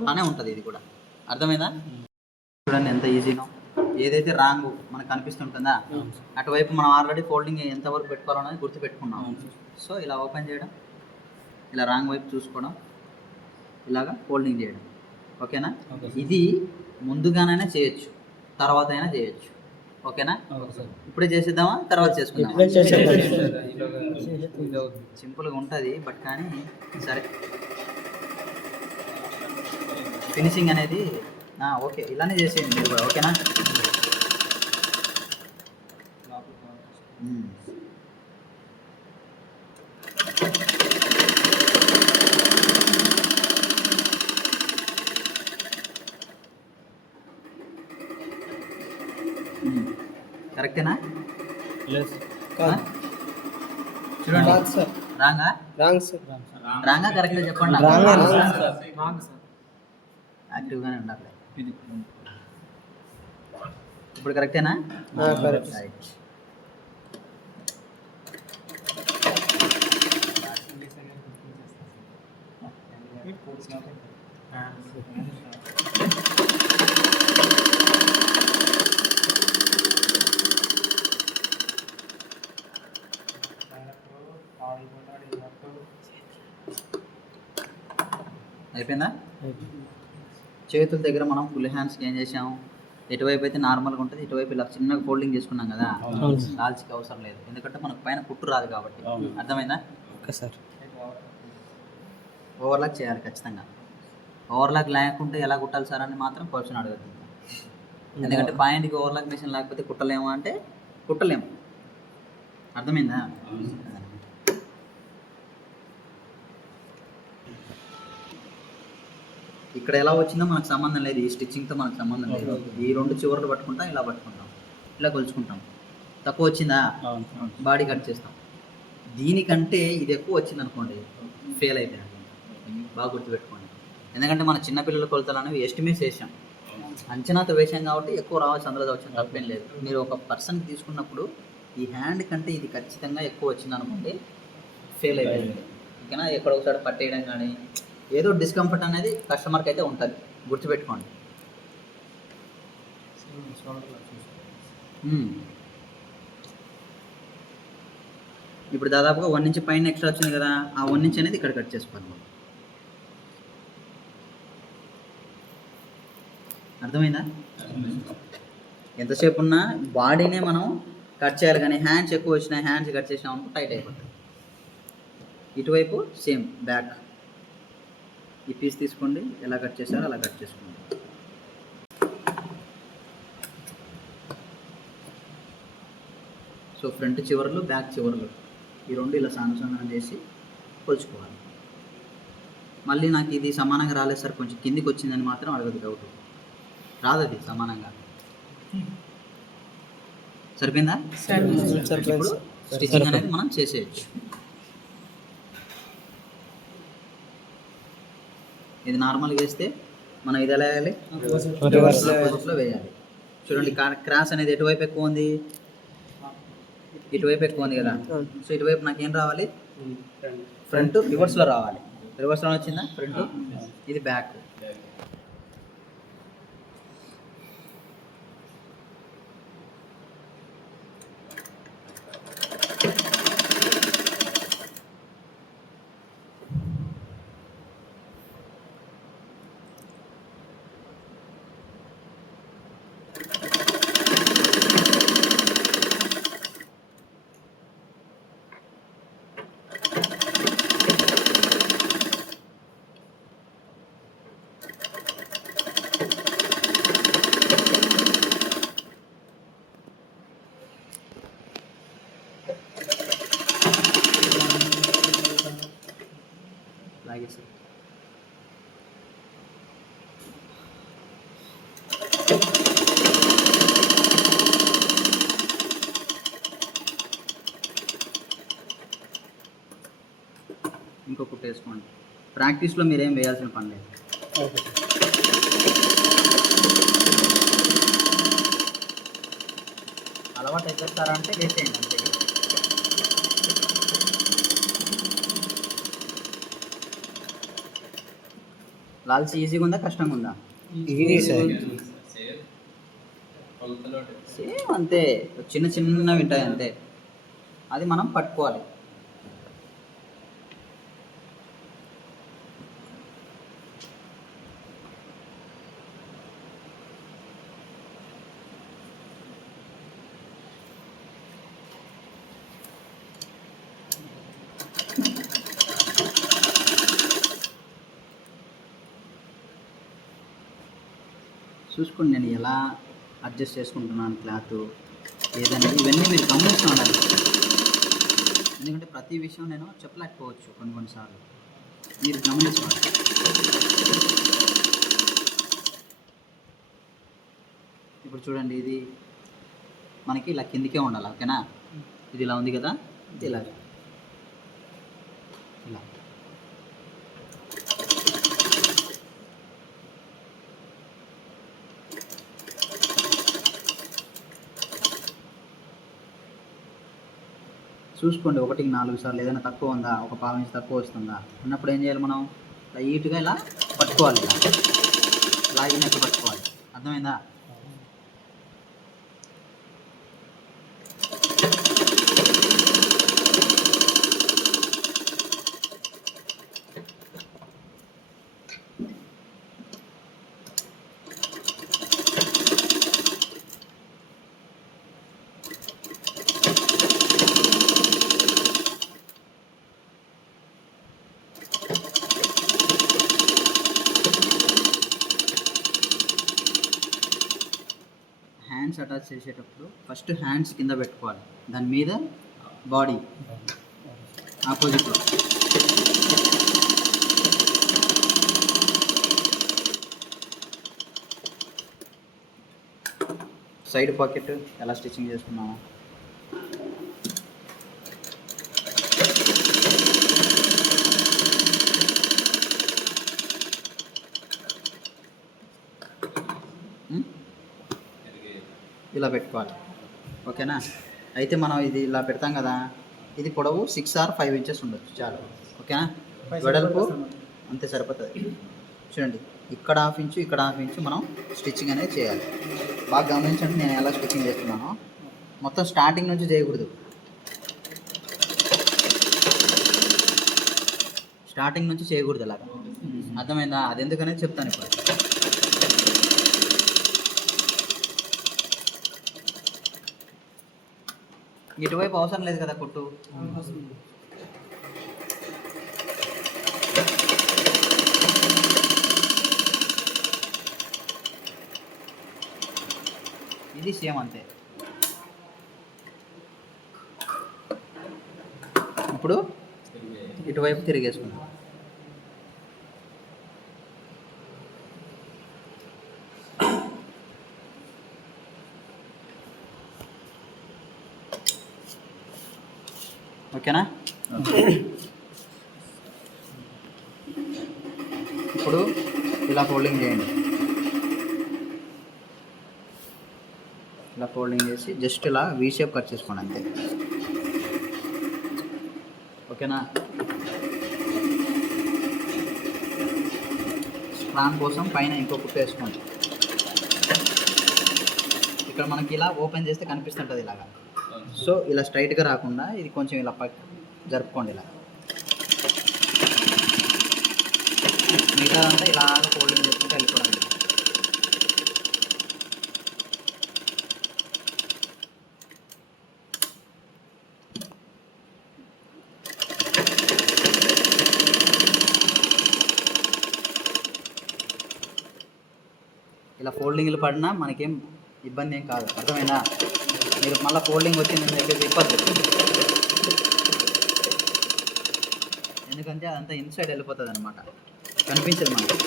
అలానే ఉంటుంది ఇది కూడా. అర్థమైందా? చూడండి ఎంత ఈజీనో. ఏదైతే రాంగ్ మనకు కనిపిస్తుంటుందా అటువైపు మనం ఆల్రెడీ ఫోల్డింగ్ ఎంతవరకు పెట్టుకోవాలనేది గుర్తుపెట్టుకున్నాం. సో ఇలా ఓపెన్ చేయడం, ఇలా రాంగ్ వైపు చూసుకోవడం, ఇలాగా ఫోల్డింగ్ చేయడం. ఓకేనా? ఇది ముందుగానైనా చేయొచ్చు, తర్వాత అయినా చేయొచ్చు. ఓకేనా? ఇప్పుడే చేసేద్దామా, తర్వాత చేసుకుందాం? సింపుల్గా ఉంటుంది బట్ కానీ సరే ఫినిషింగ్ అనేది ఓకే ఇలానే చేసేయండి మీరు కూడా. ఓకేనా? కరెక్టేనా? లేదు చూడండి రాంగా రాంగ్ సార్. రాంగా కరెక్ట్గా చెప్పండి. Wrong sir. యాక్టివ్గానే ఉండాలి. ఇప్పుడు కరెక్టేనా? కరెక్ట్. రైట్. అయిపోయిందా? చేతుల దగ్గర మనం ఫుల్ హ్యాండ్స్కి ఏం చేసాం, ఎటువైపు అయితే నార్మల్గా ఉంటుంది ఇటువైపు ఇలా చిన్నగా ఫోల్డింగ్ చేసుకున్నాం కదా, లాల్చికి అవసరం లేదు ఎందుకంటే మనకు పైన కుట్టు రాదు కాబట్టి. అర్థమైందా? Okay sir. ఓవర్లాక్ చేయాలి ఖచ్చితంగా. ఓవర్లాక్ లేకుంటే ఎలా కుట్టాలి సార్ అని మాత్రం క్వశ్చన్ అడగద్దు. ఎందుకంటే పాయింట్కి ఓవర్లాక్ మిషన్ లేకపోతే కుట్టలేము అంటే కుట్టలేము. అర్థమైందా? ఇక్కడ ఎలా వచ్చిందో మనకు సంబంధం లేదు, ఈ స్టిచ్చింగ్తో మనకు సంబంధం లేదు. ఈ రెండు చివర్లు పట్టుకుంటాం, ఇలా పట్టుకుంటాం, ఇలా కొలుచుకుంటాం. తక్కువ వచ్చిందా బాడీ కట్ చేస్తాం. దీనికంటే ఇది ఎక్కువ వచ్చింది అనుకోండి ఫెయిల్ అయిపోయినట్టు. బాగా గుర్తుపెట్టుకోండి. ఎందుకంటే మన చిన్నపిల్లల కొలతలు అనేవి ఎస్టిమేట్ చేసాం, అంచనాతో వేసాం కాబట్టి ఎక్కువ రావచ్చు, అందులో వచ్చిన తప్పేం లేదు. మీరు ఒక పర్సన్కి తీసుకున్నప్పుడు ఈ హ్యాండ్ కంటే ఇది ఖచ్చితంగా ఎక్కువ వచ్చింది అనుకోండి ఫెయిల్ అయిపోయింది. ఓకేనా? ఎక్కడ ఒకసారి పట్టేయడం కానీ ఏదో డిస్కంఫర్ట్ అనేది కస్టమర్కి అయితే ఉంటుంది, గుర్తుపెట్టుకోండి. ఇప్పుడు దాదాపుగా 1 ఇంచ్ పైన ఎక్స్ట్రా వచ్చింది కదా, ఆ 1 ఇంచ్ అనేది ఇక్కడ కట్ చేసుకోవాలి. అర్థమైందా? ఎంతసేపు ఉన్నా బాడీనే మనం కట్ చేయాలి, కానీ హ్యాండ్స్ ఎక్కువ వచ్చినాయి, హ్యాండ్స్ కట్ చేసినాం అనుకో టైట్ అయిపోతుంది. ఇటువైపు సేమ్ బ్యాక్ ఈ పీస్ తీసుకోండి, ఎలా కట్ చేశారో అలా కట్ చేసుకోండి. సో ఫ్రంట్ చివర్లు బ్యాక్ చివర్లు ఈ రెండు ఇలా సానుసంధానం చేసి కొలుచుకోవాలి. మళ్ళీ నాకు ఇది సమానంగా రాలేదు సార్ కొంచెం కిందికి వచ్చిందని మాత్రం అడగదు, డౌట్ రాదు, అది సమానంగా సరిపోయిందా? ఇప్పుడు స్టిచ్చింగ్ అనేది మనం చేసేయచ్చు. ఇది నార్మల్గా వేస్తే మనం ఇది ఎలా వేయాలి, ఆపోజిట్లో వేయాలి. చూడండి క్రాస్ అనేది ఎటువైపు ఎక్కువ ఉంది, ఇటువైపు ఎక్కువ ఉంది కదా. సో ఇటువైపు నాకు ఏం రావాలి, ఫ్రంట్ రివర్స్లో రావాలి. రివర్స్లో వచ్చిందా ఫ్రంట్, ఇది బ్యాక్. లాగేసి ఇంకో కుట్ట వేసుకోండి. ప్రాక్టీస్లో మీరేం వేయాల్సిన పని లేదు. అలవాటు అయిపోతారా అంటే వేసేయండి అంతే. లాల్చి ఈజీగా ఉందా కష్టంగా ఉందా? సేమ్ అంతే, చిన్న చిన్నవి ఉంటాయి అంతే, అది మనం పట్టుకోవాలి. చూసుకోండి నేను ఎలా అడ్జస్ట్ చేసుకుంటున్నాను క్లాత్ ఏదనేది, ఇవన్నీ మీరు గమనిస్తూ ఉండాలి. ఎందుకంటే ప్రతి విషయం నేను చెప్పలేకపోవచ్చు, కొన్నిసార్లు మీరు గమనించాలి. ఇప్పుడు చూడండి ఇది మనకి ఇలా కిందికే ఉండాలి, ఓకేనా? ఇది ఇలా ఉంది కదా, ఇది ఇలా ఇలా చూసుకోండి 1కి 4 సార్లు ఏదైనా తక్కువ ఉందా, ఒక పావు ఇంచు తక్కువ వస్తుందా అన్నప్పుడు ఏం చేయాలి, మనం లైట్గా ఇలా పట్టుకోవాలి, ఇలా లాగినట్టు పట్టుకోవాలి. అర్థమైందా? హ్యాండ్స్ అటాచ్ చేసేటప్పుడు ఫస్ట్ హ్యాండ్స్ కింద పెట్టుకోవాలి, దాని మీద బాడీ ఆపోజిట్లో. సైడ్ పాకెట్ ఎలా స్టిచ్చింగ్ చేసుకున్నాము, ఇలా పెట్టుకోవాలి. ఓకేనా? అయితే మనం ఇది ఇలా పెడతాం కదా, ఇది పొడవు 6 or 5 ఇంచెస్ ఉండొచ్చు చాలు. ఓకేనా? వెడల్పు అంతే సరిపోతుంది. చూడండి, ఇక్కడ 1/2 ఇంచు, ఇక్కడ 1/2 ఇంచు మనం స్టిచ్చింగ్ అనేది చేయాలి. బాగా గమనించండి నేను ఎలా స్టిచ్చింగ్ చేస్తున్నానో. మొత్తం స్టార్టింగ్ నుంచి చేయకూడదు, స్టార్టింగ్ నుంచి చేయకూడదు అలాగా. అర్థమైందా? అది ఎందుకనేది చెప్తాను ఇప్పుడు. ఇటువైపు అవసరం లేదు కదా కుట్టు. ఇది సేమ్ అంతే. ఇప్పుడు ఇటువైపు తిరిగేసుకుందాం. ఓకేనా? ఇప్పుడు ఇలా ఫోల్డింగ్ చేయండి. ఇలా ఫోల్డింగ్ చేసి జస్ట్ ఇలా వీ షేప్ కట్ చేసుకోండి అంతే. ఓకేనా? స్ట్రాంగ్ కోసం పైన ఇంకో కుట్టు వేసుకోండి. ఇక్కడ మనకి ఇలా ఓపెన్ చేస్తే కనిపిస్తుంటుంది ఇలాగా. సో ఇలా స్ట్రైట్గా రాకుండా ఇది కొంచెం ఇలా జరుపుకోండి. ఇలా మిగతా అంతా ఇలాగ ఫోల్డింగ్ చేసుకుంటే వెళ్ళిపోవడం. ఇలా ఫోల్డింగ్లు పడినా మనకేం ఇబ్బంది ఏం కాదు. అర్థమైనా? మీరు మళ్ళీ ఫోల్డింగ్ వచ్చిందని చెప్పేసి ఇబ్బంది, ఎందుకంటే అదంతా ఇన్సైడ్ వెళ్ళిపోతుంది అనమాట, కనిపించదు మనకి.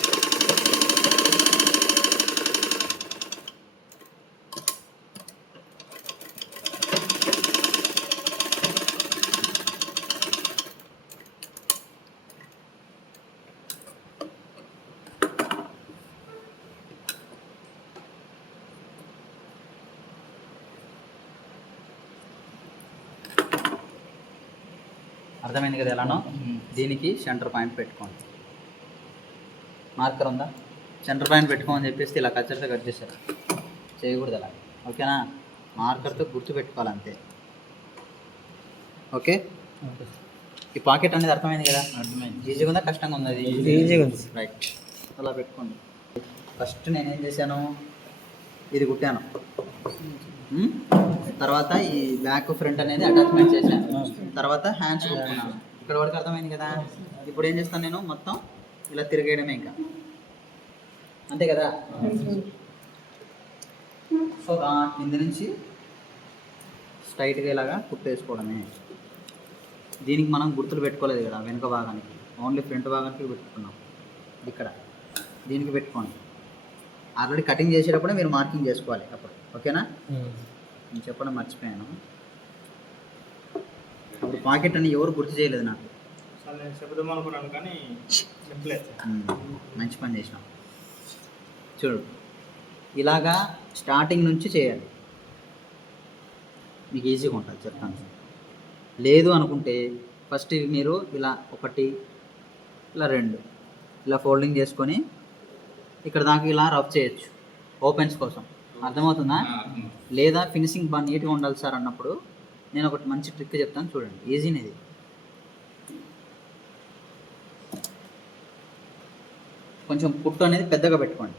అర్థమైంది కదా ఎలానో? దీనికి సెంటర్ పాయింట్ పెట్టుకోండి. మార్కర్ ఉందా? సెంటర్ పాయింట్ పెట్టుకోమని చెప్పేసి ఇలా కచ్చరితో కట్ చేశారు, చేయకూడదు అలా. ఓకేనా? మార్కర్తో గుర్తు పెట్టుకోవాలి అంతే. ఓకే? ఈ పాకెట్ అనేది అర్థమైంది కదా? అర్థమైంది. ఈజీగా ఉందా కష్టంగా ఉంది? అది ఈజీగా ఉంది. రైట్, అలా పెట్టుకోండి. ఫస్ట్ నేనేం చేశాను, ఇది కుట్టాను, తర్వాత ఈ బ్యాక్ ఫ్రంట్ అనేది అటాచ్మెంట్ చేశాను, తర్వాత హ్యాండ్స్ కుట్టుకున్నాను. ఇక్కడ వరకు అర్థమైంది కదా? ఇప్పుడు ఏం చేస్తాను నేను, మొత్తం ఇలా తిరిగేయడమే ఇంకా, అంతే కదా? సో కింద నుంచి స్ట్రైట్గా ఇలాగా కుట్టేసుకోవడమే. దీనికి మనం గుర్తులు పెట్టుకోలేదు కదా వెనుక భాగానికి, ఓన్లీ ఫ్రంట్ భాగానికి పెట్టుకున్నాం. ఇక్కడ దీనికి పెట్టుకోండి. ఆల్రెడీ కటింగ్ చేసేటప్పుడే మీరు మార్కింగ్ చేసుకోవాలి అప్పుడు. ఓకేనా? నేను చెప్పడం మర్చిపోయాను. అప్పుడు పాకెట్ అని ఎవరు గుర్తు చేయలేదు నాకు. అది నేను చెబుదాం అనుకున్నాను కానీ చెప్పలేదు సార్. మంచి పని చేసినాం. చూడు, ఇలాగా స్టార్టింగ్ నుంచి చేయాలి, మీకు ఈజీగా ఉంటుంది. చెప్తాను. లేదు అనుకుంటే ఫస్ట్ మీరు ఇలా 1 ఇలా 2 ఇలా ఫోల్డింగ్ చేసుకొని ఇక్కడ దాకా ఇలా రఫ్ చేయొచ్చు ఓపెన్స్ కోసం. అర్థమవుతుందా? లేదా ఫినిషింగ్ బాగా నీట్గా ఉండాలి సార్ అన్నప్పుడు నేను ఒకటి మంచి ట్రిక్ చెప్తాను, చూడండి. ఈజీనే ఇది. కొంచెం కుట్టు అనేది పెద్దగా పెట్టుకోండి.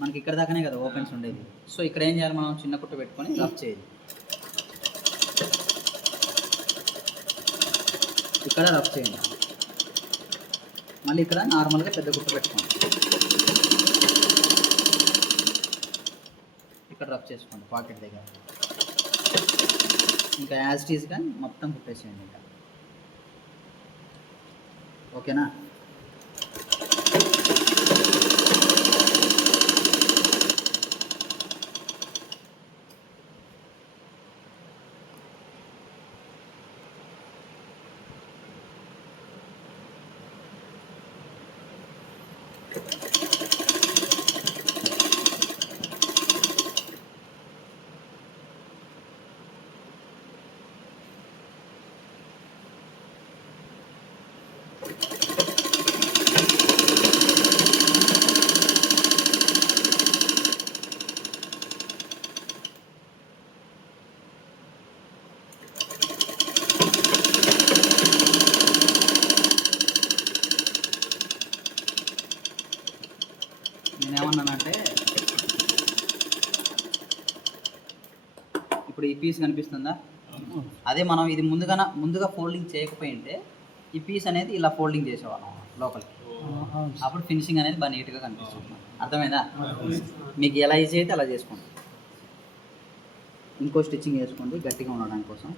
మనకి ఇక్కడ దాకానే కదా ఓపెన్స్ ఉండేది. సో ఇక్కడ ఏం చేయాలి, మనం చిన్న కుట్టు పెట్టుకొని రఫ్ చేయాలి. ఇక్కడ రఫ్ చేయండి. మళ్ళీ ఇక్కడ నార్మల్గా పెద్ద కుట్టు పెట్టుకోండి. ఇక్కడ రఫ్ చేసుకోండి పాకెట్ దగ్గర. ఇంకా యాజ్ ఇట్ ఈస్గా మొత్తం కుట్టేసేయండి ఇంకా. ఓకేనా? నేనేమన్నానంటే, ఇప్పుడు ఈ పీస్ కనిపిస్తుందా? అదే మనం ఇది ముందుగా ఫోల్డింగ్ చేయకపోయింటే ఈ పీస్ అనేది ఇలా ఫోల్డింగ్ చేసేవాళ్ళం లోపలికి. అప్పుడు ఫినిషింగ్ అనేది బాగా నీట్గా కనిపిస్తుంది. అర్థమైందా? మీకు ఎలా ఈజీ అయితే అలా చేసుకోండి. ఇంకో స్టిచ్చింగ్ వేసుకోండి గట్టిగా ఉండడానికి కోసం.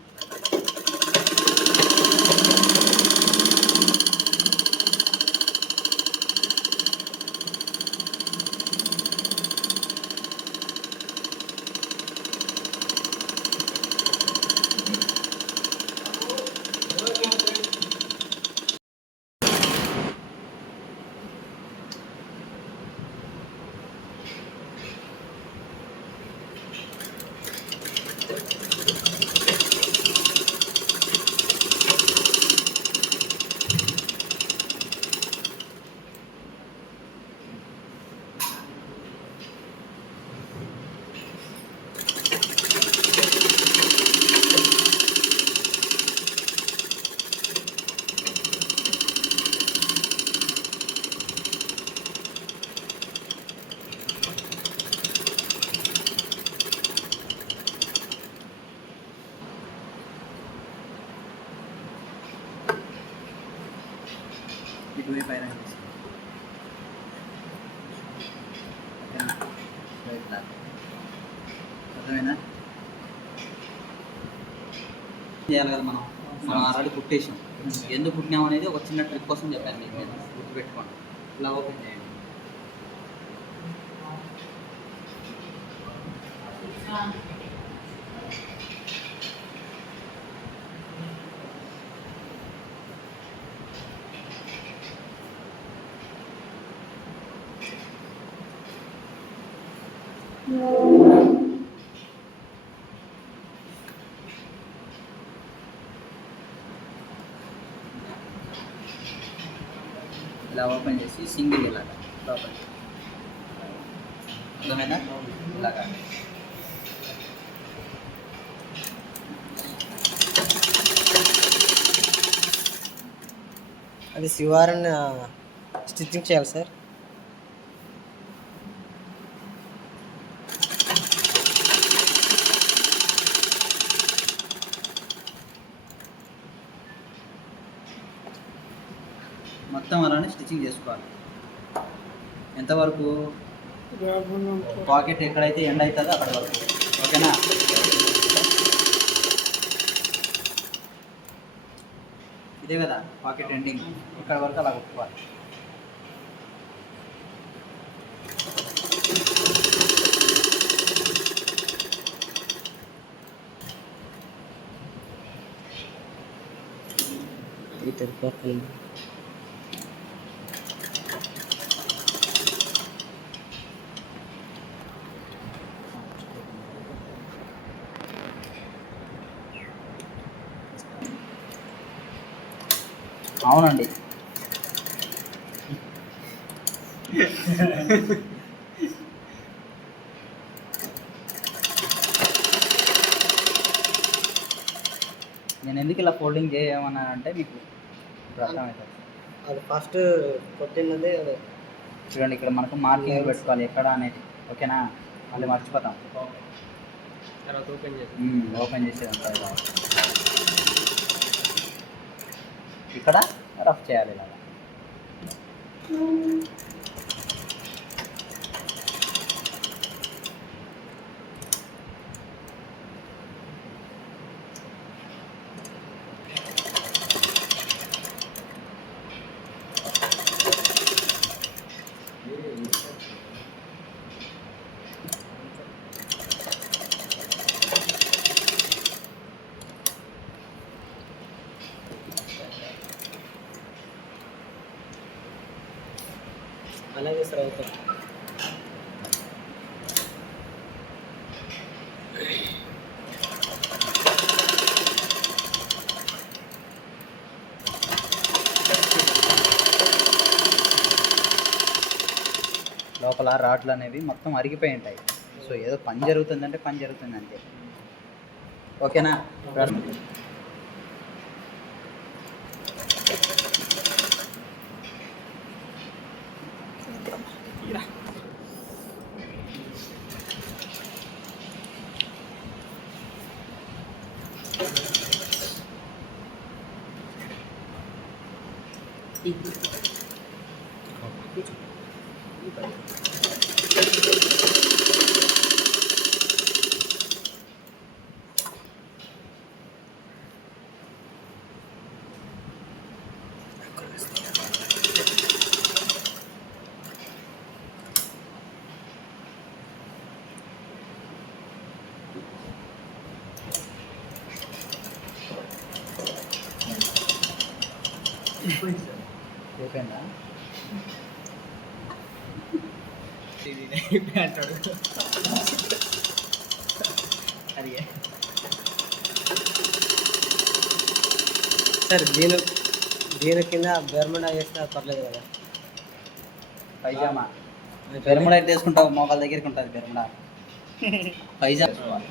ఇటువైపు ఐరన్ చేసి అర్థమైనా? చేయాలి కదా మనం ఆల్రెడీ కుట్టేసాం. ఎందుకు కుట్టినాం అనేది ఒక చిన్న ట్రిక్ కోసం చెప్పాను మీకు. నేను గుర్తుపెట్టుకోండి. ఇలా ఓపెన్ చేయండి. ఇలా ఓపెన్ చేసి సింగిల్ ఇలాగా లోపల. అర్థమైనా? ఇలాగా అది శివారన్ స్టిచ్చింగ్ చేయాలి సార్. మొత్తం అలానే స్టిచ్చింగ్ చేసుకోవాలి. ఎంతవరకు? పాకెట్ ఎక్కడైతే ఎండ్ అవుతుందో అక్కడ వరకు. ఓకేనా? ఇదే కదా పాకెట్ ఎండింగ్, ఇక్కడ వరకు అలా కుట్టుకోవాలి. తిరిగిపోతుంది. అవునండి. నేను ఎందుకు ఇలా ఫోల్డింగ్ చేయమన్నానంటే మీకు ఇప్పుడు అర్థమవుతుంది. అది ఫస్ట్ కొట్టినదే అదే. చూడండి ఇక్కడ మనకు మార్కింగ్ పెట్టుకోవాలి ఎక్కడ అనేది, ఓకేనా? మళ్ళీ మర్చిపోతాం. తర్వాత ఓపెన్ చేసి ఓపెన్ చేసేది ఉంటుంది ఇలా. ఇక్కడ రఫ్ చేయాలి ఇలాగా. అలాగే సార్ అవుతుంది. లోపల రాడ్లు అనేవి మొత్తం అరిగిపోయి ఉంటాయి. సో ఏదో పని జరుగుతుందంటే పని జరుగుతుంది అంతే, ఓకేనా? అయిపోయిందా? అంటాడు అది సార్ దీని కింద బెర్ముడా వేస్తే పర్లేదు కదా? పైజామా బెర్ముడా ఎట్లా వేసుకుంటావు? మోకాల దగ్గరికి ఉంటుంది బెర్ముడా. పైజామా వేసుకోవాలి.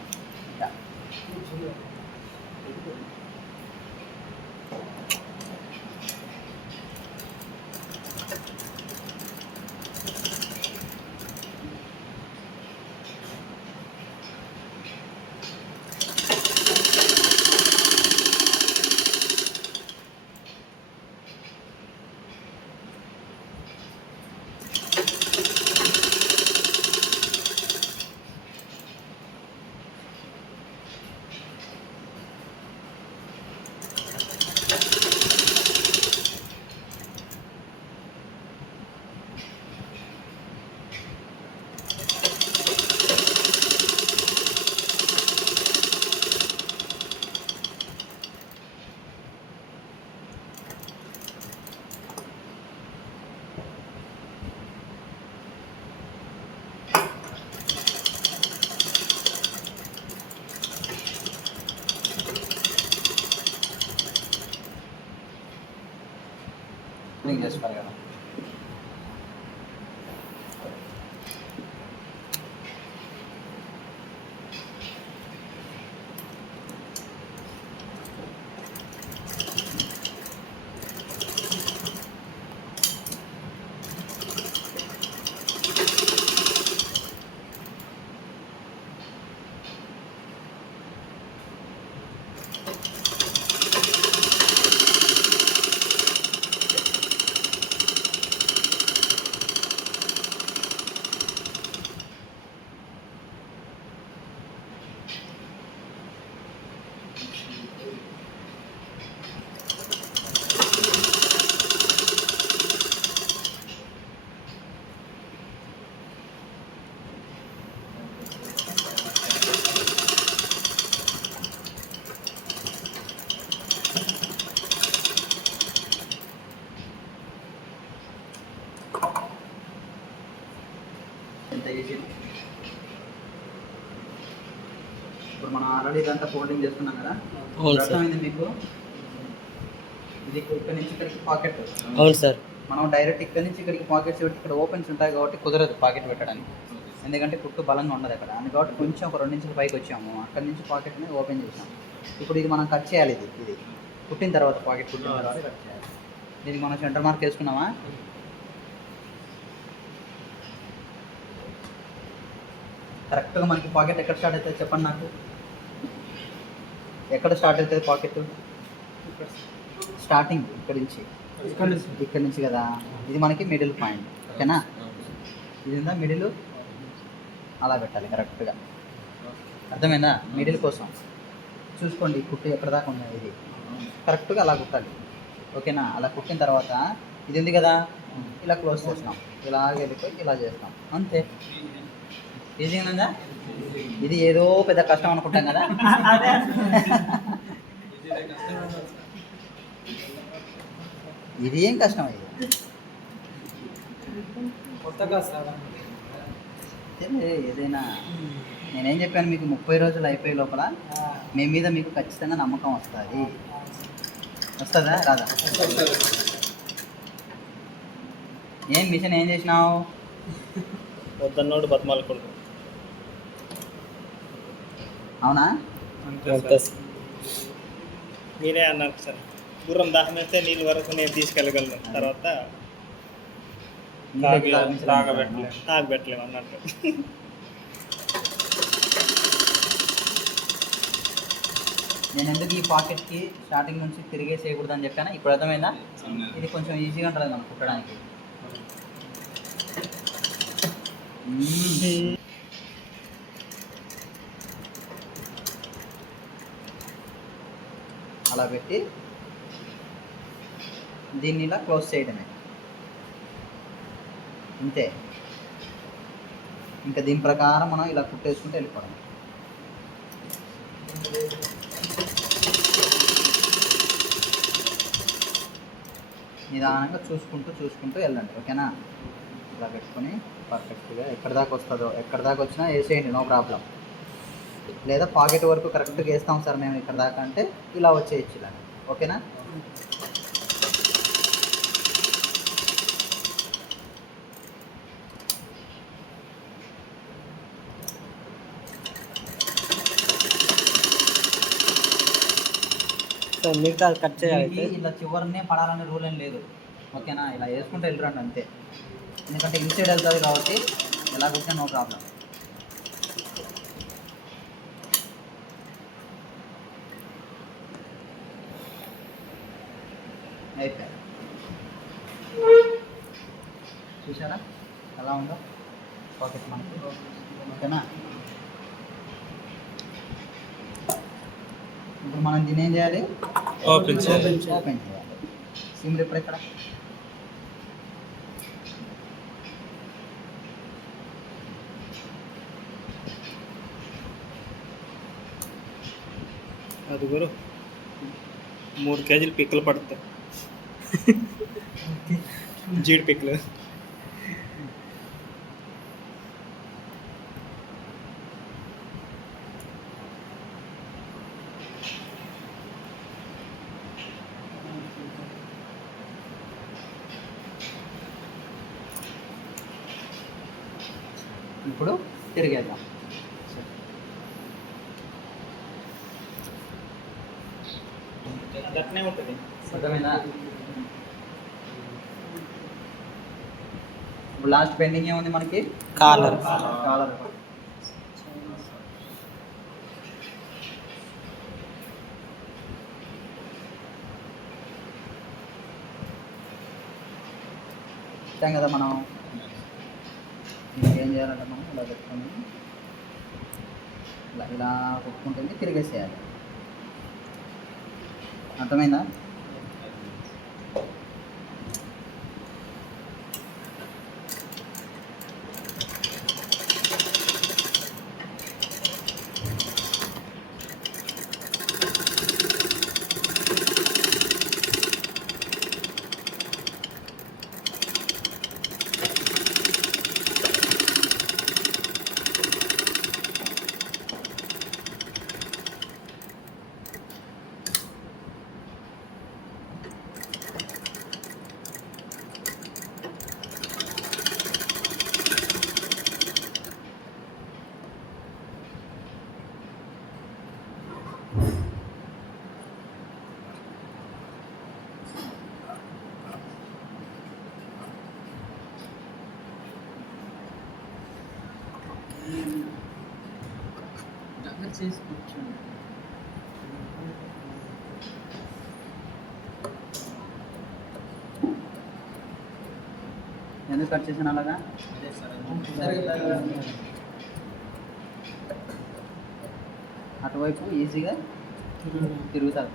చేసుకోవాలి కదా. ఎంత ఈజీ. ఇప్పుడు మనం ఆల్రెడీ ఇదంతా ఫోల్డింగ్ చేసుకున్నాం కదా, అవును సార్. అర్థమైంది మీకు? ఇది ఇక్కడ నుంచి ఇక్కడికి పాకెట్. అవును సార్. మనం డైరెక్ట్ ఇక్కడ నుంచి ఇక్కడికి పాకెట్స్ పెట్టి ఇక్కడ ఓపెన్స్ ఉంటాయి కాబట్టి కుదరదు పాకెట్ పెట్టడానికి, ఎందుకంటే కుట్టు బలంగా ఉండదు అక్కడ. అందుకు కాబట్టి కొంచెం ఒక 2 ఇంచుల పైకి వచ్చాము, అక్కడ నుంచి పాకెట్ని ఓపెన్ చేసాము. ఇప్పుడు ఇది మనం కట్ చేయాలి. ఇది కుట్టిన తర్వాత, పాకెట్ కుట్టిన తర్వాత కట్ చేయాలి. దీనికి మనం సెంటర్ మార్క్ వేసుకున్నామా? కరెక్ట్గా మనకి పాకెట్ ఎక్కడ స్టార్ట్ అవుతుంది చెప్పండి నాకు. ఎక్కడ స్టార్ట్ అవుతుంది పాకెట్? స్టార్టింగ్ ఇక్కడ నుంచి కదా. ఇది మనకి మిడిల్ పాయింట్, ఓకేనా? ఇది ఉందా మిడిల్, అలా పెట్టాలి కరెక్ట్గా. అర్థమైందా? మిడిల్ కోసం చూసుకోండి, కుట్టు ఎక్కడ దాకా ఉంది ఇది కరెక్ట్గా అలా కుట్టాలి, ఓకేనా? అలా కుట్టిన తర్వాత ఇది ఉంది కదా, ఇలా క్లోజ్ చేస్తాం, ఇలా వెళ్ళిపోయి ఇలా చేస్తాం, అంతే. ఈజీగా ఉందా? ఇది ఏదో పెద్ద కష్టం అనుకుంటాం కదా. ఇది ఏం కష్టం ఇది. ఏదైనా నేనేం చెప్పాను మీకు, 30 రోజులు అయిపోయే లోపల మీ మీద మీకు ఖచ్చితంగా నమ్మకం వస్తుంది. వస్తుందా రాదా? ఏం మిషన్ ఏం చేసినావు? వద్దన్నోడు బతిమాలకూడదు. అవునా? మీరే అన్నారు సార్, గుర్రం దాహం అయితే నీళ్ళు వరకు నేను తీసుకెళ్ళగలను, తర్వాత తాగబెట్టలేము అన్నట్టు. నేను ఎందుకు ఈ పాకెట్కి స్టార్టింగ్ నుంచి తిరిగేసేయకూడదు అని చెప్పాను, ఇప్పుడు అర్థమైందా? ఇది కొంచెం ఈజీగా ఉంటుంది మనం కుట్టడానికి. అలా పెట్టి దీన్ని ఇలా క్లోజ్ చేయడమే, అంతే. ఇంకా దీని ప్రకారం మనం ఇలా కుట్టేసుకుంటూ వెళ్ళిపోవడం. నిదానంగా చూసుకుంటూ వెళ్ళండి, ఓకేనా? ఇలా పెట్టుకొని పర్ఫెక్ట్గా ఎక్కడ దాకా వస్తుందో, ఎక్కడ దాకా వచ్చినా వేసేయండి, నో ప్రాబ్లం. లేదా పాకెట్ వరకు కరెక్ట్గా వేస్తాం సార్ మేము ఇక్కడ దాకా అంటే ఇలా వచ్చేయచ్చు, ఇలా, ఓకేనా? మిగతా కట్ చేయాలి. ఇలా చివరినే పడాలనే రూల్ ఏం లేదు, ఓకేనా? ఇలా వేసుకుంటూ వెళ్ళరండి అంతే, ఎందుకంటే ఇన్సైడ్ వెళ్తుంది కాబట్టి ఎలాగొచ్చినా నో ప్రాబ్లం. అయిపోయాయి. చూసారా ఎలా ఉందో పాకెట్ మనకి, ఓకేనా? ఇప్పుడు మనం దీన్ని ఏం చేయాలి? ఓపెన్ చేయాలి. ఓపెన్ చేయాలి. సిమ్ ఇప్పుడు ఎక్కడ? అది గురు 3 కేజీలు పిక్కలు పడతాయి, జీడి పిక్కలు. ఇప్పుడు తిరిగేద్దాం. అట్నే ఉంటుంది. అర్థమైందా? ఇప్పుడు లాస్ట్ పెండింగ్ ఏముంది మనకి? కాలర్. కాలర్. ఇచ్చాం కదా మనం. ఏం చేయాలంటే మనం ఇలా పెట్టుకొని ఇలా కొట్టుకుంటుంది, తిరిగేసేయాలి. అర్థమైందా? దగ్గర చేసి కూర్చోండి. ఎందుకు కట్ చేసాను అలాగా? అటువైపు ఈజీగా తిరుగుతారు.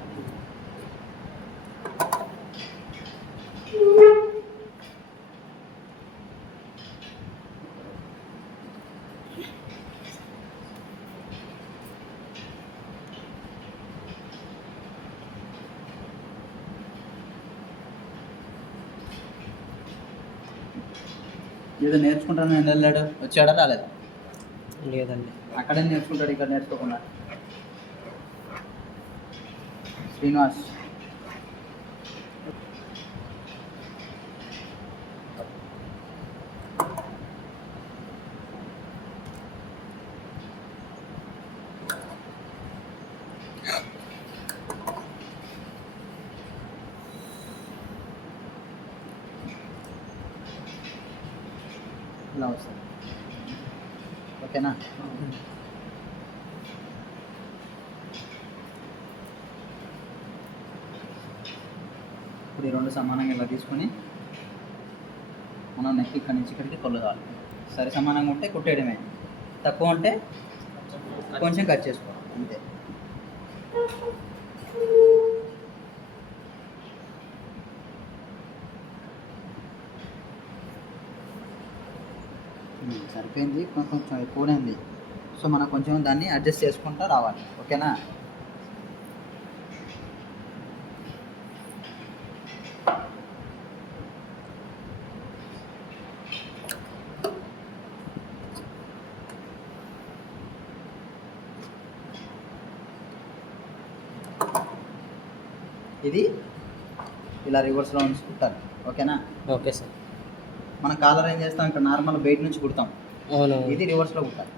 ఏదో నేర్చుకుంటాను నేను వెళ్ళాడు, వచ్చాడా రాలేదు? లేదండి. అక్కడే నేర్చుకుంటాడు, ఇక్కడ నేర్చుకోకుండా. శ్రీనివాస్ ఇలా వస్తుంది. ఓకేనా? ఇప్పుడు ఈ రెండు సమానంగా ఇలా తీసుకొని మనం నెక్ ఇక్కడి నుంచి ఇక్కడికి కొలగాలి. సరే సమానంగా ఉంటే కుట్టేయడమే, తక్కువ ఉంటే కొంచెం కట్ చేసుకోవాలి అంతే. సరిపోయింది, కొంచెం ఎక్కువనే ఉంది. సో మనం కొంచెం దాన్ని అడ్జస్ట్ చేసుకుంటూ రావాలి. ఓకేనా? ఇది ఇలా రివర్స్లో ఉంచుకుంటారు. ఓకేనా? Okay sir. మనం కాలర్ ఏం చేస్తాం, ఇక్కడ నార్మల్ బయట నుంచి కుడతాం, అవును. ఇది రివర్స్లో కుట్టాలి.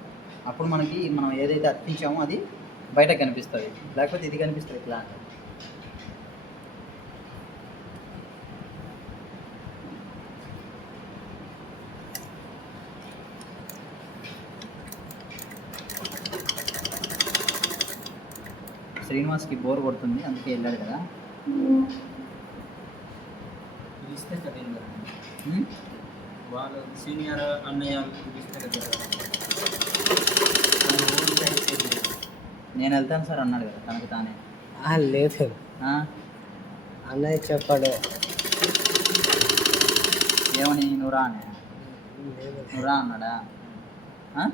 అప్పుడు మనకి మనం ఏదైతే అతికించామో అది బయట కనిపిస్తుంది, లేకపోతే ఇది కనిపిస్తుంది ఇట్లా. శ్రీనివాస్కి బోర్ కొడుతుంది, అందుకే వెళ్ళాడు కదా. పిలిస్తే కదా వాళ్ళు సీనియర్ అన్నయ్య పిలిస్తే కదా. నేను వెళ్తాను సార్ అన్నాడు కదా తనకు తానే. లేదు, ఆ? అన్నయ్య చెప్పాడు. ఏమని? నువ్వు రా అని? నువ్వు రా అన్నాడా? ఆ?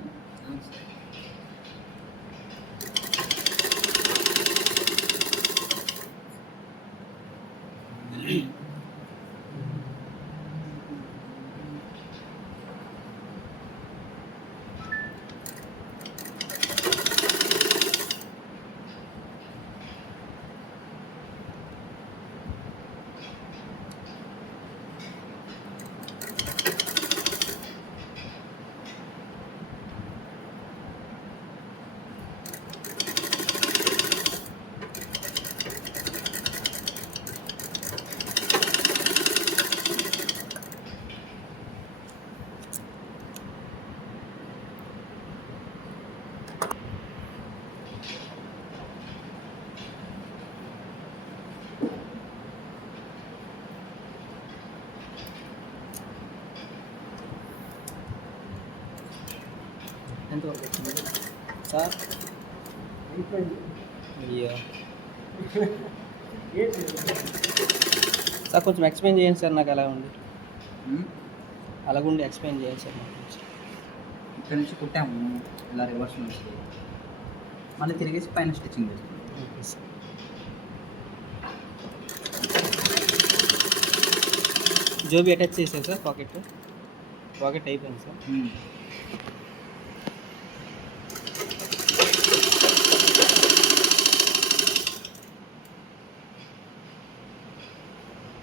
ఎంతవరకు వచ్చింది సార్? అయ్యో సార్, కొంచెం ఎక్స్ప్లెయిన్ చేయండి సార్. నాకు ఎలా ఉంది అలాగుండి ఎక్స్ప్లెయిన్ చేయండి సార్. నాకు ఇక్కడ నుంచి కుట్టాము ఇలా రివర్స్ నుంచి, మళ్ళీ తిరిగేసి పైన స్టిచ్చింగ్ చేస్తాం. Okay sir. జోబీ అటాచ్ చేశారు సార్. పాకెట్ అయిపోయింది సార్.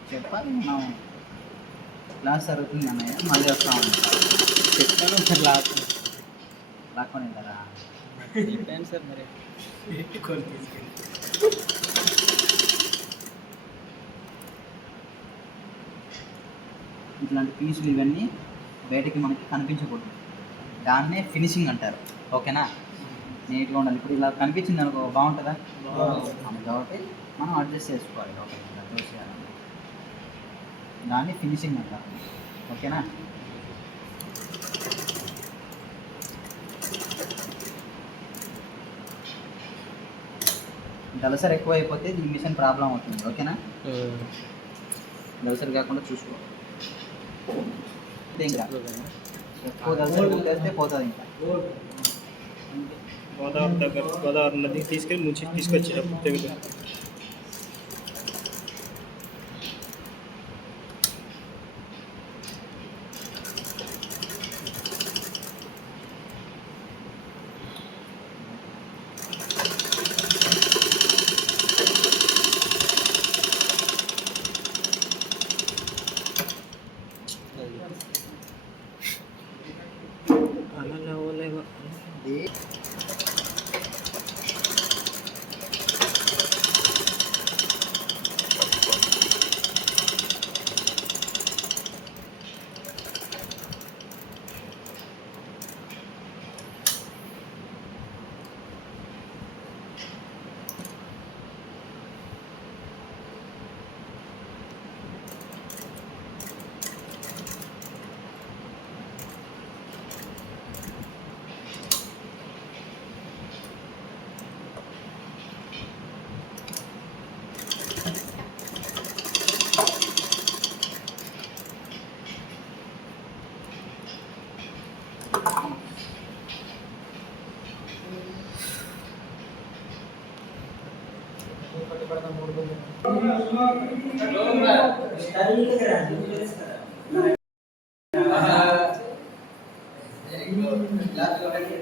చెప్పాలి మనం, క్లాస్ జరుగుతుంది అన్నయ్య, మళ్ళీ వస్తామని చెప్పాను సార్. లాక్కొని వెళ్తారా? చెప్పాను సార్. మరి ఇట్లాంటి పీసులు ఇవన్నీ బయటకి మనకి కనిపించకూడదు. దాన్నే ఫినిషింగ్ అంటారు. ఓకేనా? నీట్గా ఉండాలి. ఇప్పుడు ఇలా కనిపించింది అనుకో, బాగుంటుందా? కాబట్టి మనం అడ్జస్ట్ చేసుకోవాలి. ఓకే, ఇలా చూసేయాలి. దాన్ని ఫినిషింగ్ అంటారు. ఓకేనా? దళసరి ఎక్కువ అయిపోతే ఈ మిషన్ ప్రాబ్లం అవుతుంది. ఓకేనా? దళసరి కాకుండా చూసుకో. ఇంకా ఎక్కువ దళసరి చేస్తే పోతుంది. ఇంకా గోదావరి నదికి తీసుకెళ్ళి ముంచి తీసుకొచ్చేటప్పుడు తెగులు.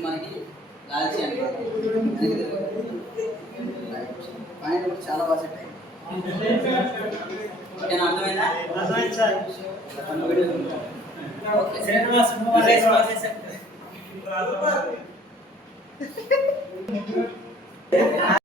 మనకి లాల్చి అంటారు. చాలా బాగా సెట్ అయింది. ఓకేనా? అర్థమైందా? ఓకే.